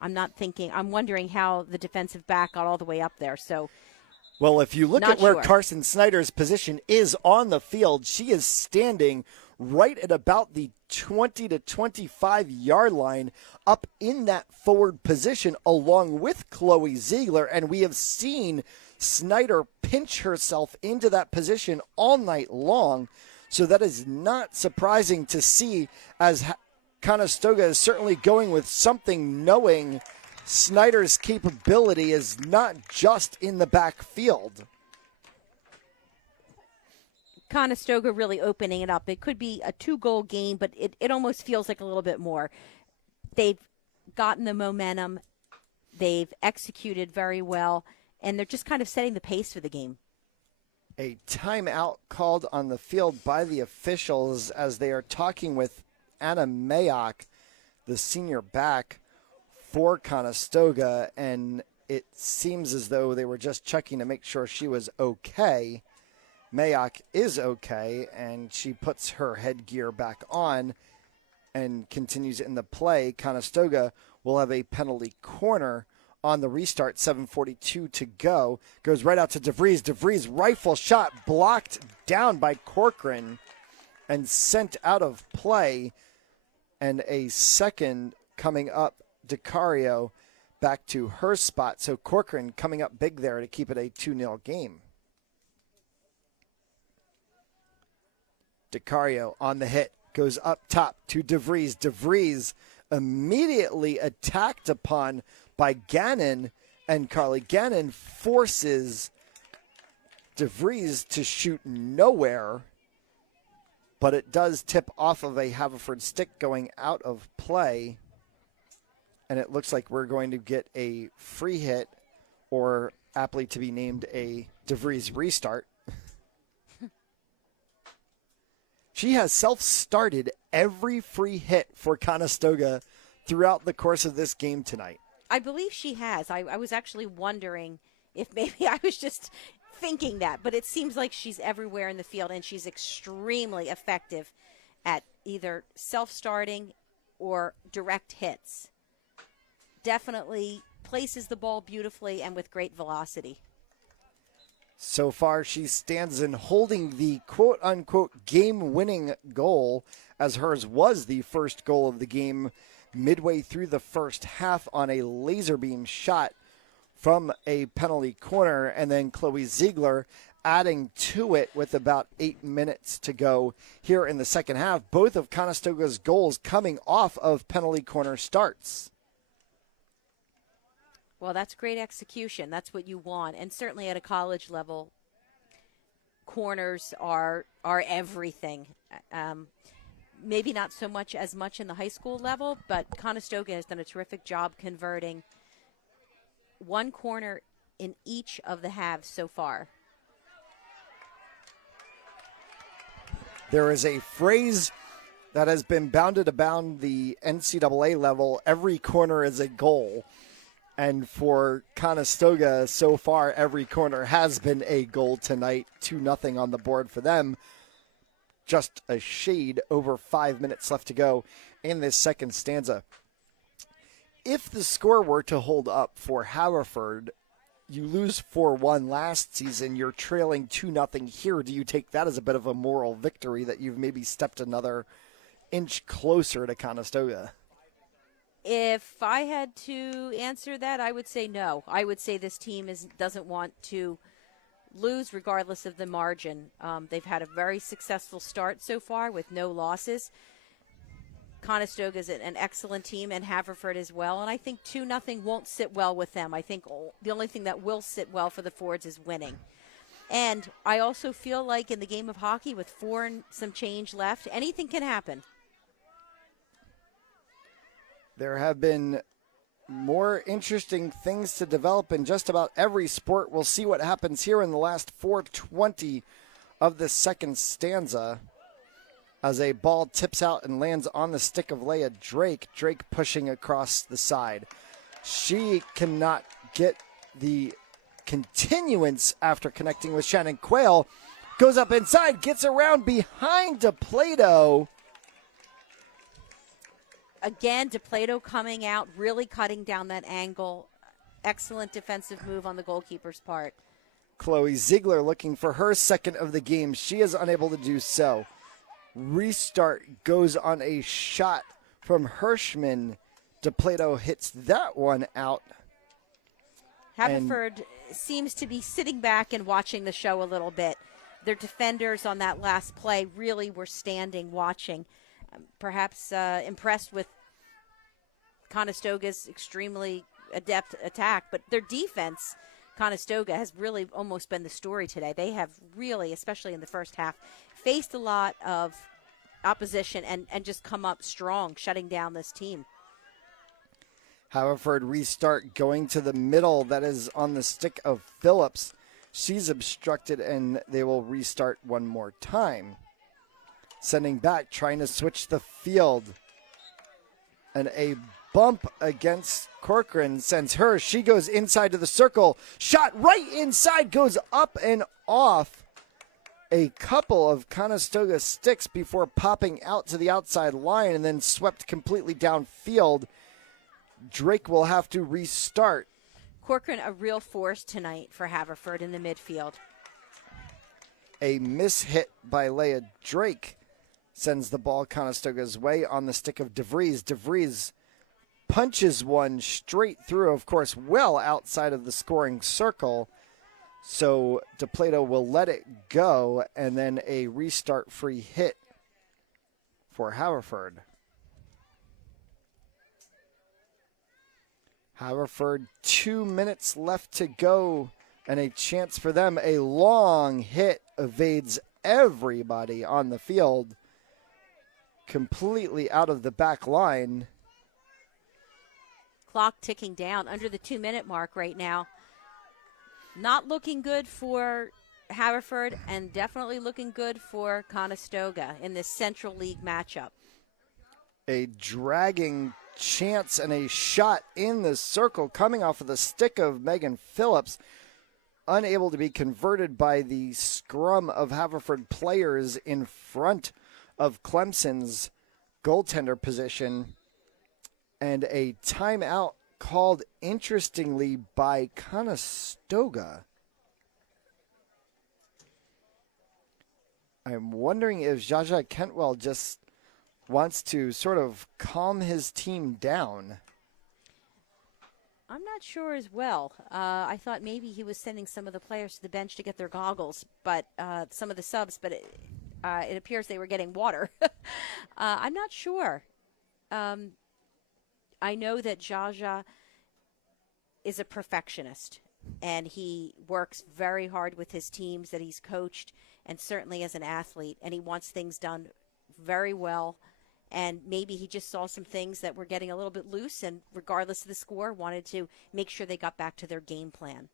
I'm wondering how the defensive back got all the way up there. So, well, if you look at where sure. Carson Snyder's position is on the field, she is standing right at about the 20 to 25 yard line, up in that forward position along with Chloe Ziegler, and we have seen Snyder pinch herself into that position all night long, so that is not surprising to see, as Conestoga is certainly going with something, knowing Snyder's capability is not just in the backfield. Conestoga really opening it up. It could be a 2-goal game, but it almost feels like a little bit more. They've gotten the momentum. They've executed very well, and they're just kind of setting the pace for the game. A timeout called on the field by the officials as they are talking with Anna Mayock, the senior back for Conestoga, and it seems as though they were just checking to make sure she was okay. Mayock is okay, and she puts her headgear back on and continues in the play. Conestoga will have a penalty corner on the restart, 7:42 to go. Goes right out to DeVries. DeVries rifle shot blocked down by Corcoran and sent out of play. And a second coming up, DiCario back to her spot. So Corcoran coming up big there to keep it a 2-0 game. DiCario on the hit, goes up top to DeVries. DeVries immediately attacked upon by Gannon, and Carly Gannon forces DeVries to shoot nowhere, but it does tip off of a Haverford stick going out of play, and it looks like we're going to get a free hit, or aptly to be named a DeVries restart. She has self-started every free hit for Conestoga throughout the course of this game tonight. I believe she has. I was actually wondering if maybe I was just thinking that, but it seems like she's everywhere in the field, and she's extremely effective at either self-starting or direct hits. Definitely places the ball beautifully and with great velocity. So far, she stands in holding the quote-unquote game-winning goal, as hers was the first goal of the game midway through the first half on a laser beam shot from a penalty corner, and then Chloe Ziegler adding to it with about 8 minutes to go here in the second half. Both of Conestoga's goals coming off of penalty corner starts. Well, that's great execution. That's what you want. And certainly at a college level, corners are everything. Maybe not so much in the high school level, but Conestoga has done a terrific job converting one corner in each of the halves so far. There is a phrase that has been bounded about the NCAA level: every corner is a goal. And for Conestoga, so far, every corner has been a goal tonight. 2-0 on the board for them. Just a shade over 5 minutes left to go in this second stanza. If the score were to hold up for Haverford, you lose 4-1 last season. You're trailing 2-0 here. Do you take that as a bit of a moral victory that you've maybe stepped another inch closer to Conestoga? If I had to answer that, I would say no. I would say this team doesn't want to lose regardless of the margin. They've had a very successful start so far with no losses. Conestoga is an excellent team, and Haverford as well. And I think 2-0 won't sit well with them. I think the only thing that will sit well for the Fords is winning. And I also feel like in the game of hockey with 4 and some change left, anything can happen. There have been more interesting things to develop in just about every sport. We'll see what happens here in the last 4:20 of the second stanza as a ball tips out and lands on the stick of Leah Drake. Drake pushing across the side. She cannot get the continuance after connecting with Shannon Quayle. Goes up inside, gets around behind DePlato. Again, DePlato coming out, really cutting down that angle. Excellent defensive move on the goalkeeper's part. Chloe Ziegler looking for her second of the game. She is unable to do so. Restart goes on a shot from Hirschman. DePlato hits that one out. Haverford seems to be sitting back and watching the show a little bit. Their defenders on that last play really were standing watching. Perhaps impressed with Conestoga's extremely adept attack, but their defense, Conestoga, has really almost been the story today. They have really, especially in the first half, faced a lot of opposition and just come up strong, shutting down this team. Haverford restart going to the middle. That is on the stick of Phillips. She's obstructed, and they will restart one more time. Sending back, trying to switch the field. And a bump against Corcoran sends her. She goes inside to the circle. Shot right inside, goes up and off a couple of Conestoga sticks before popping out to the outside line and then swept completely downfield. Drake will have to restart. Corcoran, a real force tonight for Haverford in the midfield. A mishit by Leah Drake sends the ball Conestoga's way on the stick of DeVries. DeVries punches one straight through, of course, well outside of the scoring circle. So DePlato will let it go, and then a restart free hit for Haverford. Haverford, 2 minutes left to go, and a chance for them. A long hit evades everybody on the field, completely out of the back line. Clock ticking down under the 2-minute mark right now. Not looking good for Haverford, and definitely looking good for Conestoga in this Central League matchup. A dragging chance and a shot in the circle coming off of the stick of Megan Phillips, unable to be converted by the scrum of Haverford players in front of Clemson's goaltender position, and a timeout called, interestingly, by Conestoga. I'm wondering if Jaja Kentwell just wants to sort of calm his team down. I'm not sure as well. I thought maybe he was sending some of the players to the bench to get their goggles, but some of the subs, but it appears they were getting water. I'm not sure. I know that Jaja is a perfectionist, and he works very hard with his teams that he's coached, and certainly as an athlete, and he wants things done very well. And maybe he just saw some things that were getting a little bit loose, and regardless of the score, wanted to make sure they got back to their game plan.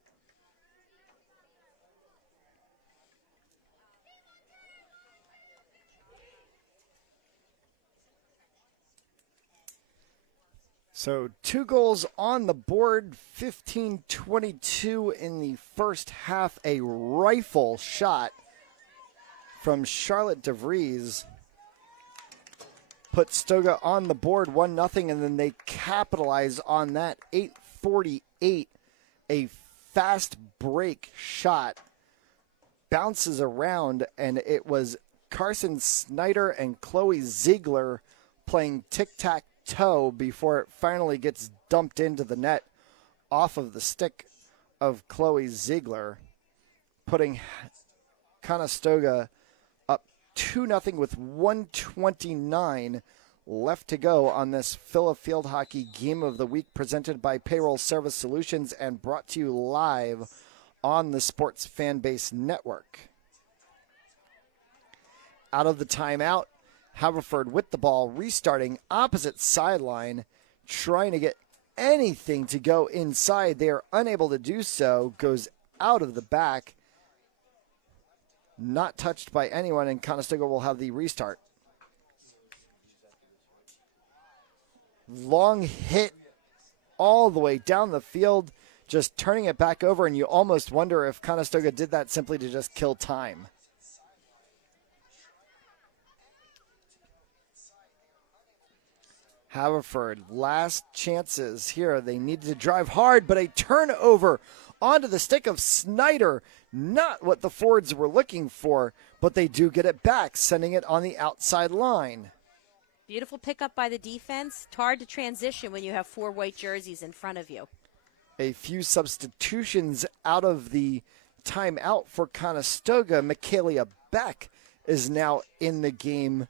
So 2 goals on the board, 15-22 in the first half. A rifle shot from Charlotte DeVries put Stoga on the board 1-0, and then they capitalize on that. 8:48, a fast break shot bounces around, and it was Carson Snyder and Chloe Ziegler playing tic-tac-toe before it finally gets dumped into the net off of the stick of Chloe Ziegler, putting Conestoga 2-0 with 1:29 left to go on this Phila Field Hockey Game of the Week, presented by Payroll Service Solutions and brought to you live on the Sports Fanbase Network. Out of the timeout, Haverford with the ball, restarting opposite sideline, trying to get anything to go inside. They are unable to do so, goes out of the back. Not touched by anyone, and Conestoga will have the restart. Long hit all the way down the field, just turning it back over, and you almost wonder if Conestoga did that simply to just kill time. Haverford, last chances here. They needed to drive hard, but a turnover onto the stick of Snyder. Not what the Fords were looking for, but they do get it back, sending it on the outside line. Beautiful pickup by the defense. It's hard to transition when you have 4 white jerseys in front of you. A few substitutions out of the timeout for Conestoga. Michaela Beck is now in the game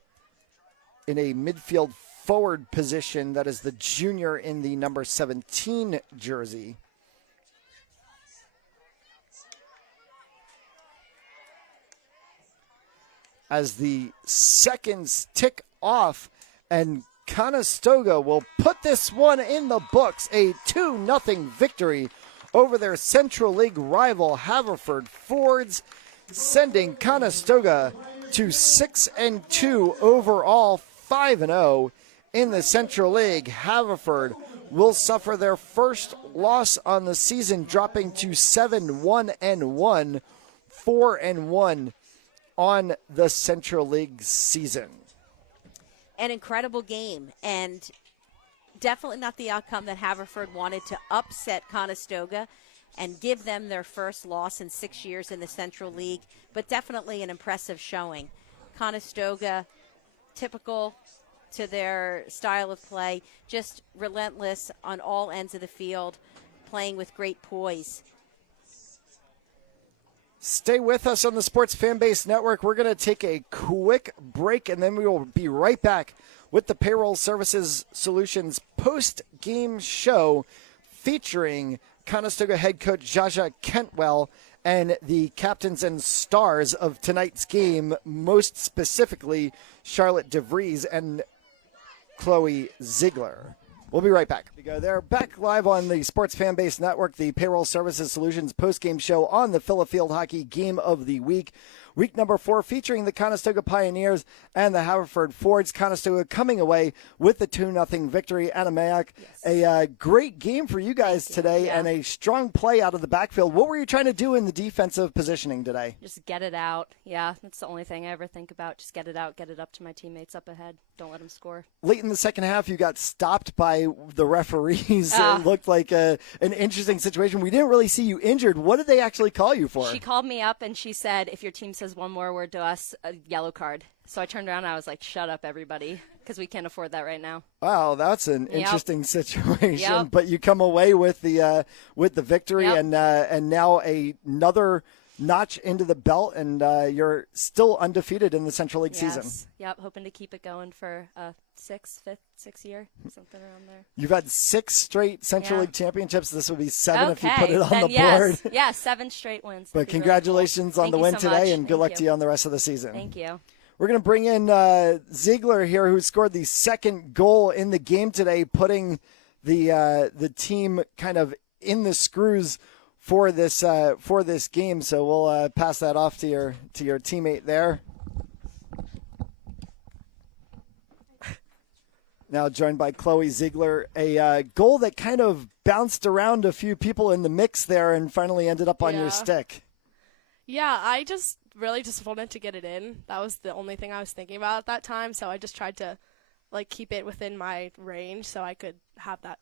in a midfield forward position. That is the junior in the number 17 jersey. As the seconds tick off, and Conestoga will put this one in the books. A 2-0 victory over their Central League rival Haverford Fords, sending Conestoga to 6-2 overall, 5-0 in the Central League. Haverford will suffer their first loss on the season, dropping to 7-1-1, 4-1 on the Central League season. An incredible game, and definitely not the outcome that Haverford wanted, to upset Conestoga and give them their first loss in 6 years in the Central League, but definitely an impressive showing. Conestoga, typical to their style of play, just relentless on all ends of the field, playing with great poise. Stay with us on the Sports Fanbase Network. We're going to take a quick break, and then we will be right back with the Payroll Services Solutions post-game show featuring Conestoga head coach Jaja Kentwell and the captains and stars of tonight's game, most specifically Charlotte DeVries and Chloe Ziegler. We'll be right back. We go there. Back live on the Sports Fanbase Network, the Payroll Services Solutions postgame show on the Phila Field Hockey Game of the Week. Week number 4 featuring the Conestoga Pioneers and the Haverford Fords. Conestoga coming away with the 2-0 victory. Anna Mayak, a great game for you guys today and a strong play out of the backfield. What were you trying to do in the defensive positioning today? Just get it out. Yeah, that's the only thing I ever think about. Just get it out, get it up to my teammates up ahead. Don't let them score. Late in the second half, you got stopped by the referees. It looked like an interesting situation. We didn't really see you injured. What did they actually call you for? She called me up and she said, if your team says one more word to us, a yellow card. So I turned around and I was like, shut up, everybody, because we can't afford that right now. Wow, that's an interesting situation. Yep. But you come away with the victory and now another notch into the belt, and you're still undefeated in the Central League season. Yep, hoping to keep it going for sixth year, something around there. You've had 6 straight Central League championships. This would be 7 if you put it on then the board. Yeah, 7 straight wins. But congratulations really on the win today, and good luck to you on the rest of the season. Thank you. We're going to bring in Ziegler here, who scored the second goal in the game today, putting the team kind of in the screws for this game. So we'll pass that off to your teammate there. Now joined by Chloe Ziegler, a goal that kind of bounced around a few people in the mix there and finally ended up on your stick. Yeah, I just really just wanted to get it in. That was the only thing I was thinking about at that time, so I just tried to keep it within my range so I could have that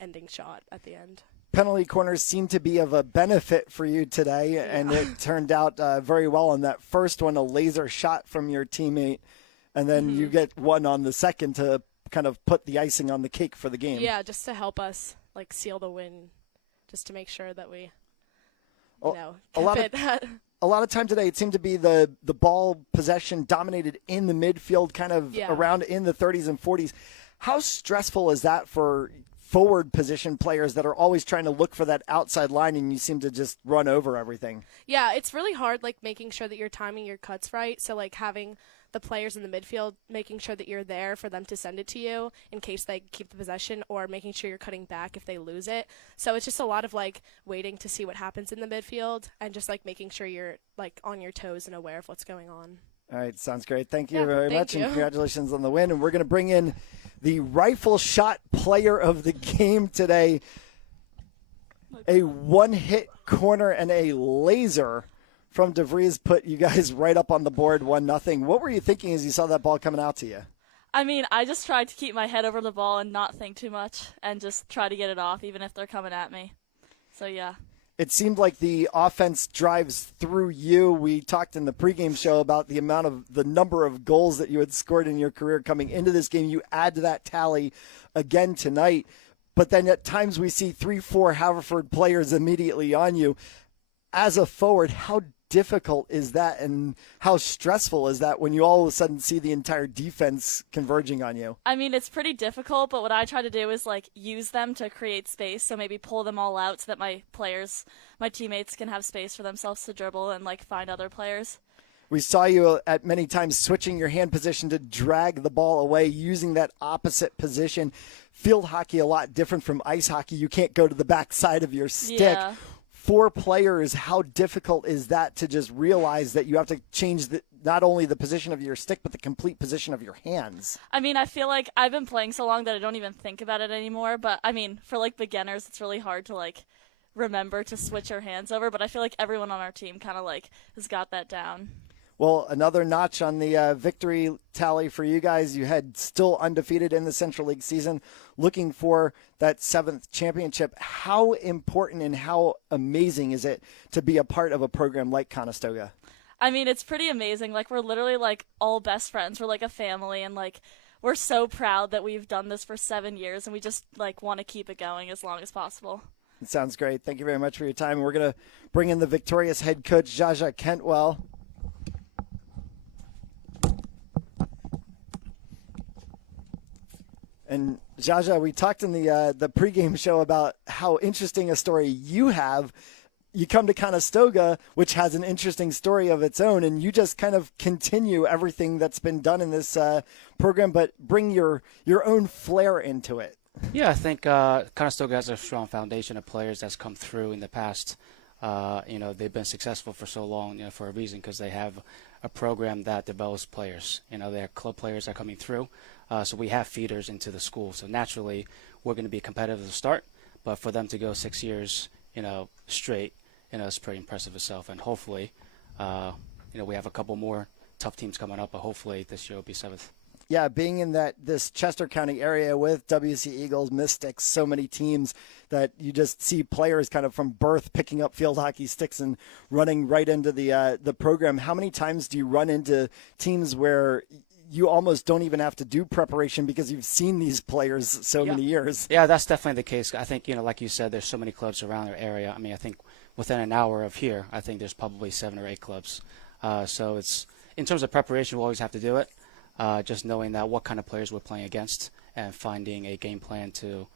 ending shot at the end. Penalty corners seem to be of a benefit for you today, and it turned out very well on that first one, a laser shot from your teammate, and then you get one on the second to kind of put the icing on the cake for the game. Yeah, just to help us seal the win, just to make sure that we a lot of time today it seemed to be the ball possession dominated in the midfield, kind of around in the 30s and 40s. How stressful is that for forward position players that are always trying to look for that outside line, and you seem to just run over everything? Yeah, it's really hard making sure that you're timing your cuts right. So having the players in the midfield, making sure that you're there for them to send it to you in case they keep the possession, or making sure you're cutting back if they lose it. So it's just a lot of waiting to see what happens in the midfield, and just making sure you're on your toes and aware of what's going on. All right, sounds great. Thank you very much, you. and congratulations on the win. And we're going to bring in the rifle shot player of the game today. A one-hit corner and a laser from DeVries put you guys right up on the board, 1-0. What were you thinking as you saw that ball coming out to you? I mean, I just tried to keep my head over the ball and not think too much and just try to get it off, even if they're coming at me. So, yeah. It seemed like the offense drives through you. We talked in the pregame show about the number of goals that you had scored in your career coming into this game. You add to that tally again tonight. But then at times we see 3-4 Haverford players immediately on you. As a forward, how difficult is that, and how stressful is that when you all of a sudden see the entire defense converging on you? I mean, it's pretty difficult, but what I try to do is like use them to create space. So maybe pull them all out so that my teammates can have space for themselves to dribble and like find other players. We saw you at many times switching your hand position to drag the ball away, using that opposite position. Field hockey a lot different from ice hockey. You can't go to the back side of your stick. Yeah. For players, how difficult is that to just realize that you have to change not only the position of your stick, but the complete position of your hands? I mean, I feel like I've been playing so long that I don't even think about it anymore. But I mean, for like beginners, it's really hard to like remember to switch your hands over. But I feel like everyone on our team kind of like has got that down. Well, another notch on the victory tally for you guys. You had still undefeated in the Central League season, looking for that 7th championship. How important and how amazing is it to be a part of a program like Conestoga? I mean, it's pretty amazing. Like, we're literally like all best friends. We're like a family, and like we're so proud that we've done this for 7 years, and we just like want to keep it going as long as possible. It sounds great. Thank you very much for your time. We're going to bring in the victorious head coach, Jaja Kentwell. And Jaja, we talked in the pregame show about how interesting a story you have. You come to Conestoga, which has an interesting story of its own, and you just kind of continue everything that's been done in this program, but bring your own flair into it. Yeah, I think Conestoga has a strong foundation of players that's come through in the past. They've been successful for so long, for a reason, because they have a program that develops players. Their club players are coming through. So we have feeders into the school. So naturally, we're going to be competitive at the start. But for them to go 6 years, straight, it's pretty impressive itself. And hopefully, we have a couple more tough teams coming up. But hopefully this year will be 7th. Yeah, being in this Chester County area with WC Eagles, Mystics, so many teams that you just see players kind of from birth picking up field hockey sticks and running right into the program. How many times do you run into teams where you almost don't even have to do preparation because you've seen these players so many years? Yeah, that's definitely the case. I think, like you said, there's so many clubs around our area. I mean, I think within an hour of here, I think there's probably 7 or 8 clubs. So it's, in terms of preparation, we'll always have to do it. Just knowing that what kind of players we're playing against and finding a game plan to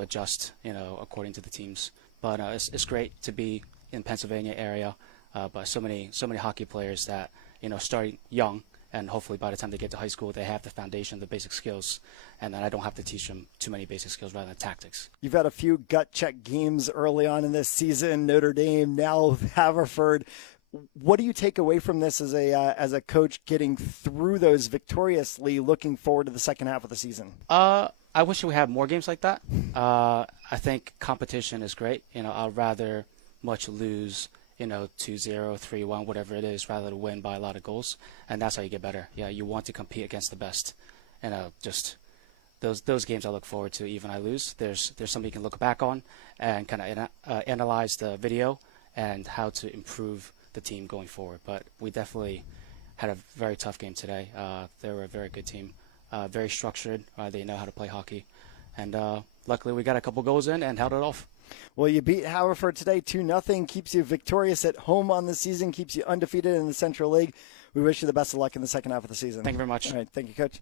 adjust, according to the teams. But it's great to be in Pennsylvania area, but so many hockey players that, starting young, and hopefully by the time they get to high school, they have the foundation, the basic skills, and then I don't have to teach them too many basic skills rather than tactics. You've had a few gut check games early on in this season, Notre Dame, now Haverford. What do you take away from this as a coach getting through those victoriously, looking forward to the second half of the season? I wish we had more games like that. I think competition is great. I'd rather much lose, 2-0, 3-1, whatever it is, rather than win by a lot of goals. And that's how you get better. Yeah, you want to compete against the best. Just those games I look forward to, even I lose. There's something you can look back on and kind of analyze the video and how to improve the team going forward. But we definitely had a very tough game today. They were a very good team, very structured. They know how to play hockey. And luckily we got a couple goals in and held it off. Well, you beat Haverford today 2-0, keeps you victorious at home on the season, keeps you undefeated in the Central League. We wish you the best of luck in the second half of the season. Thank you very much. All right, thank you, Coach.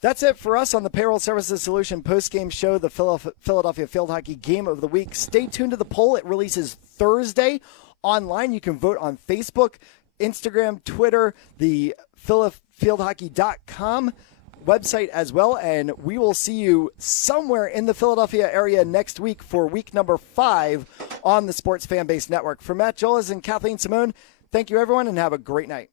That's it for us on the Payroll Services Solution postgame show, the Philadelphia Field Hockey Game of the Week. Stay tuned to the poll. It releases Thursday. Online, you can vote on Facebook, Instagram, Twitter, the philafieldhockey.com website as well, and we will see you somewhere in the Philadelphia area next week for week number 5 on the Sports Fan Base Network. For Matt Jolas and Kathleen Simone, thank you, everyone, and have a great night.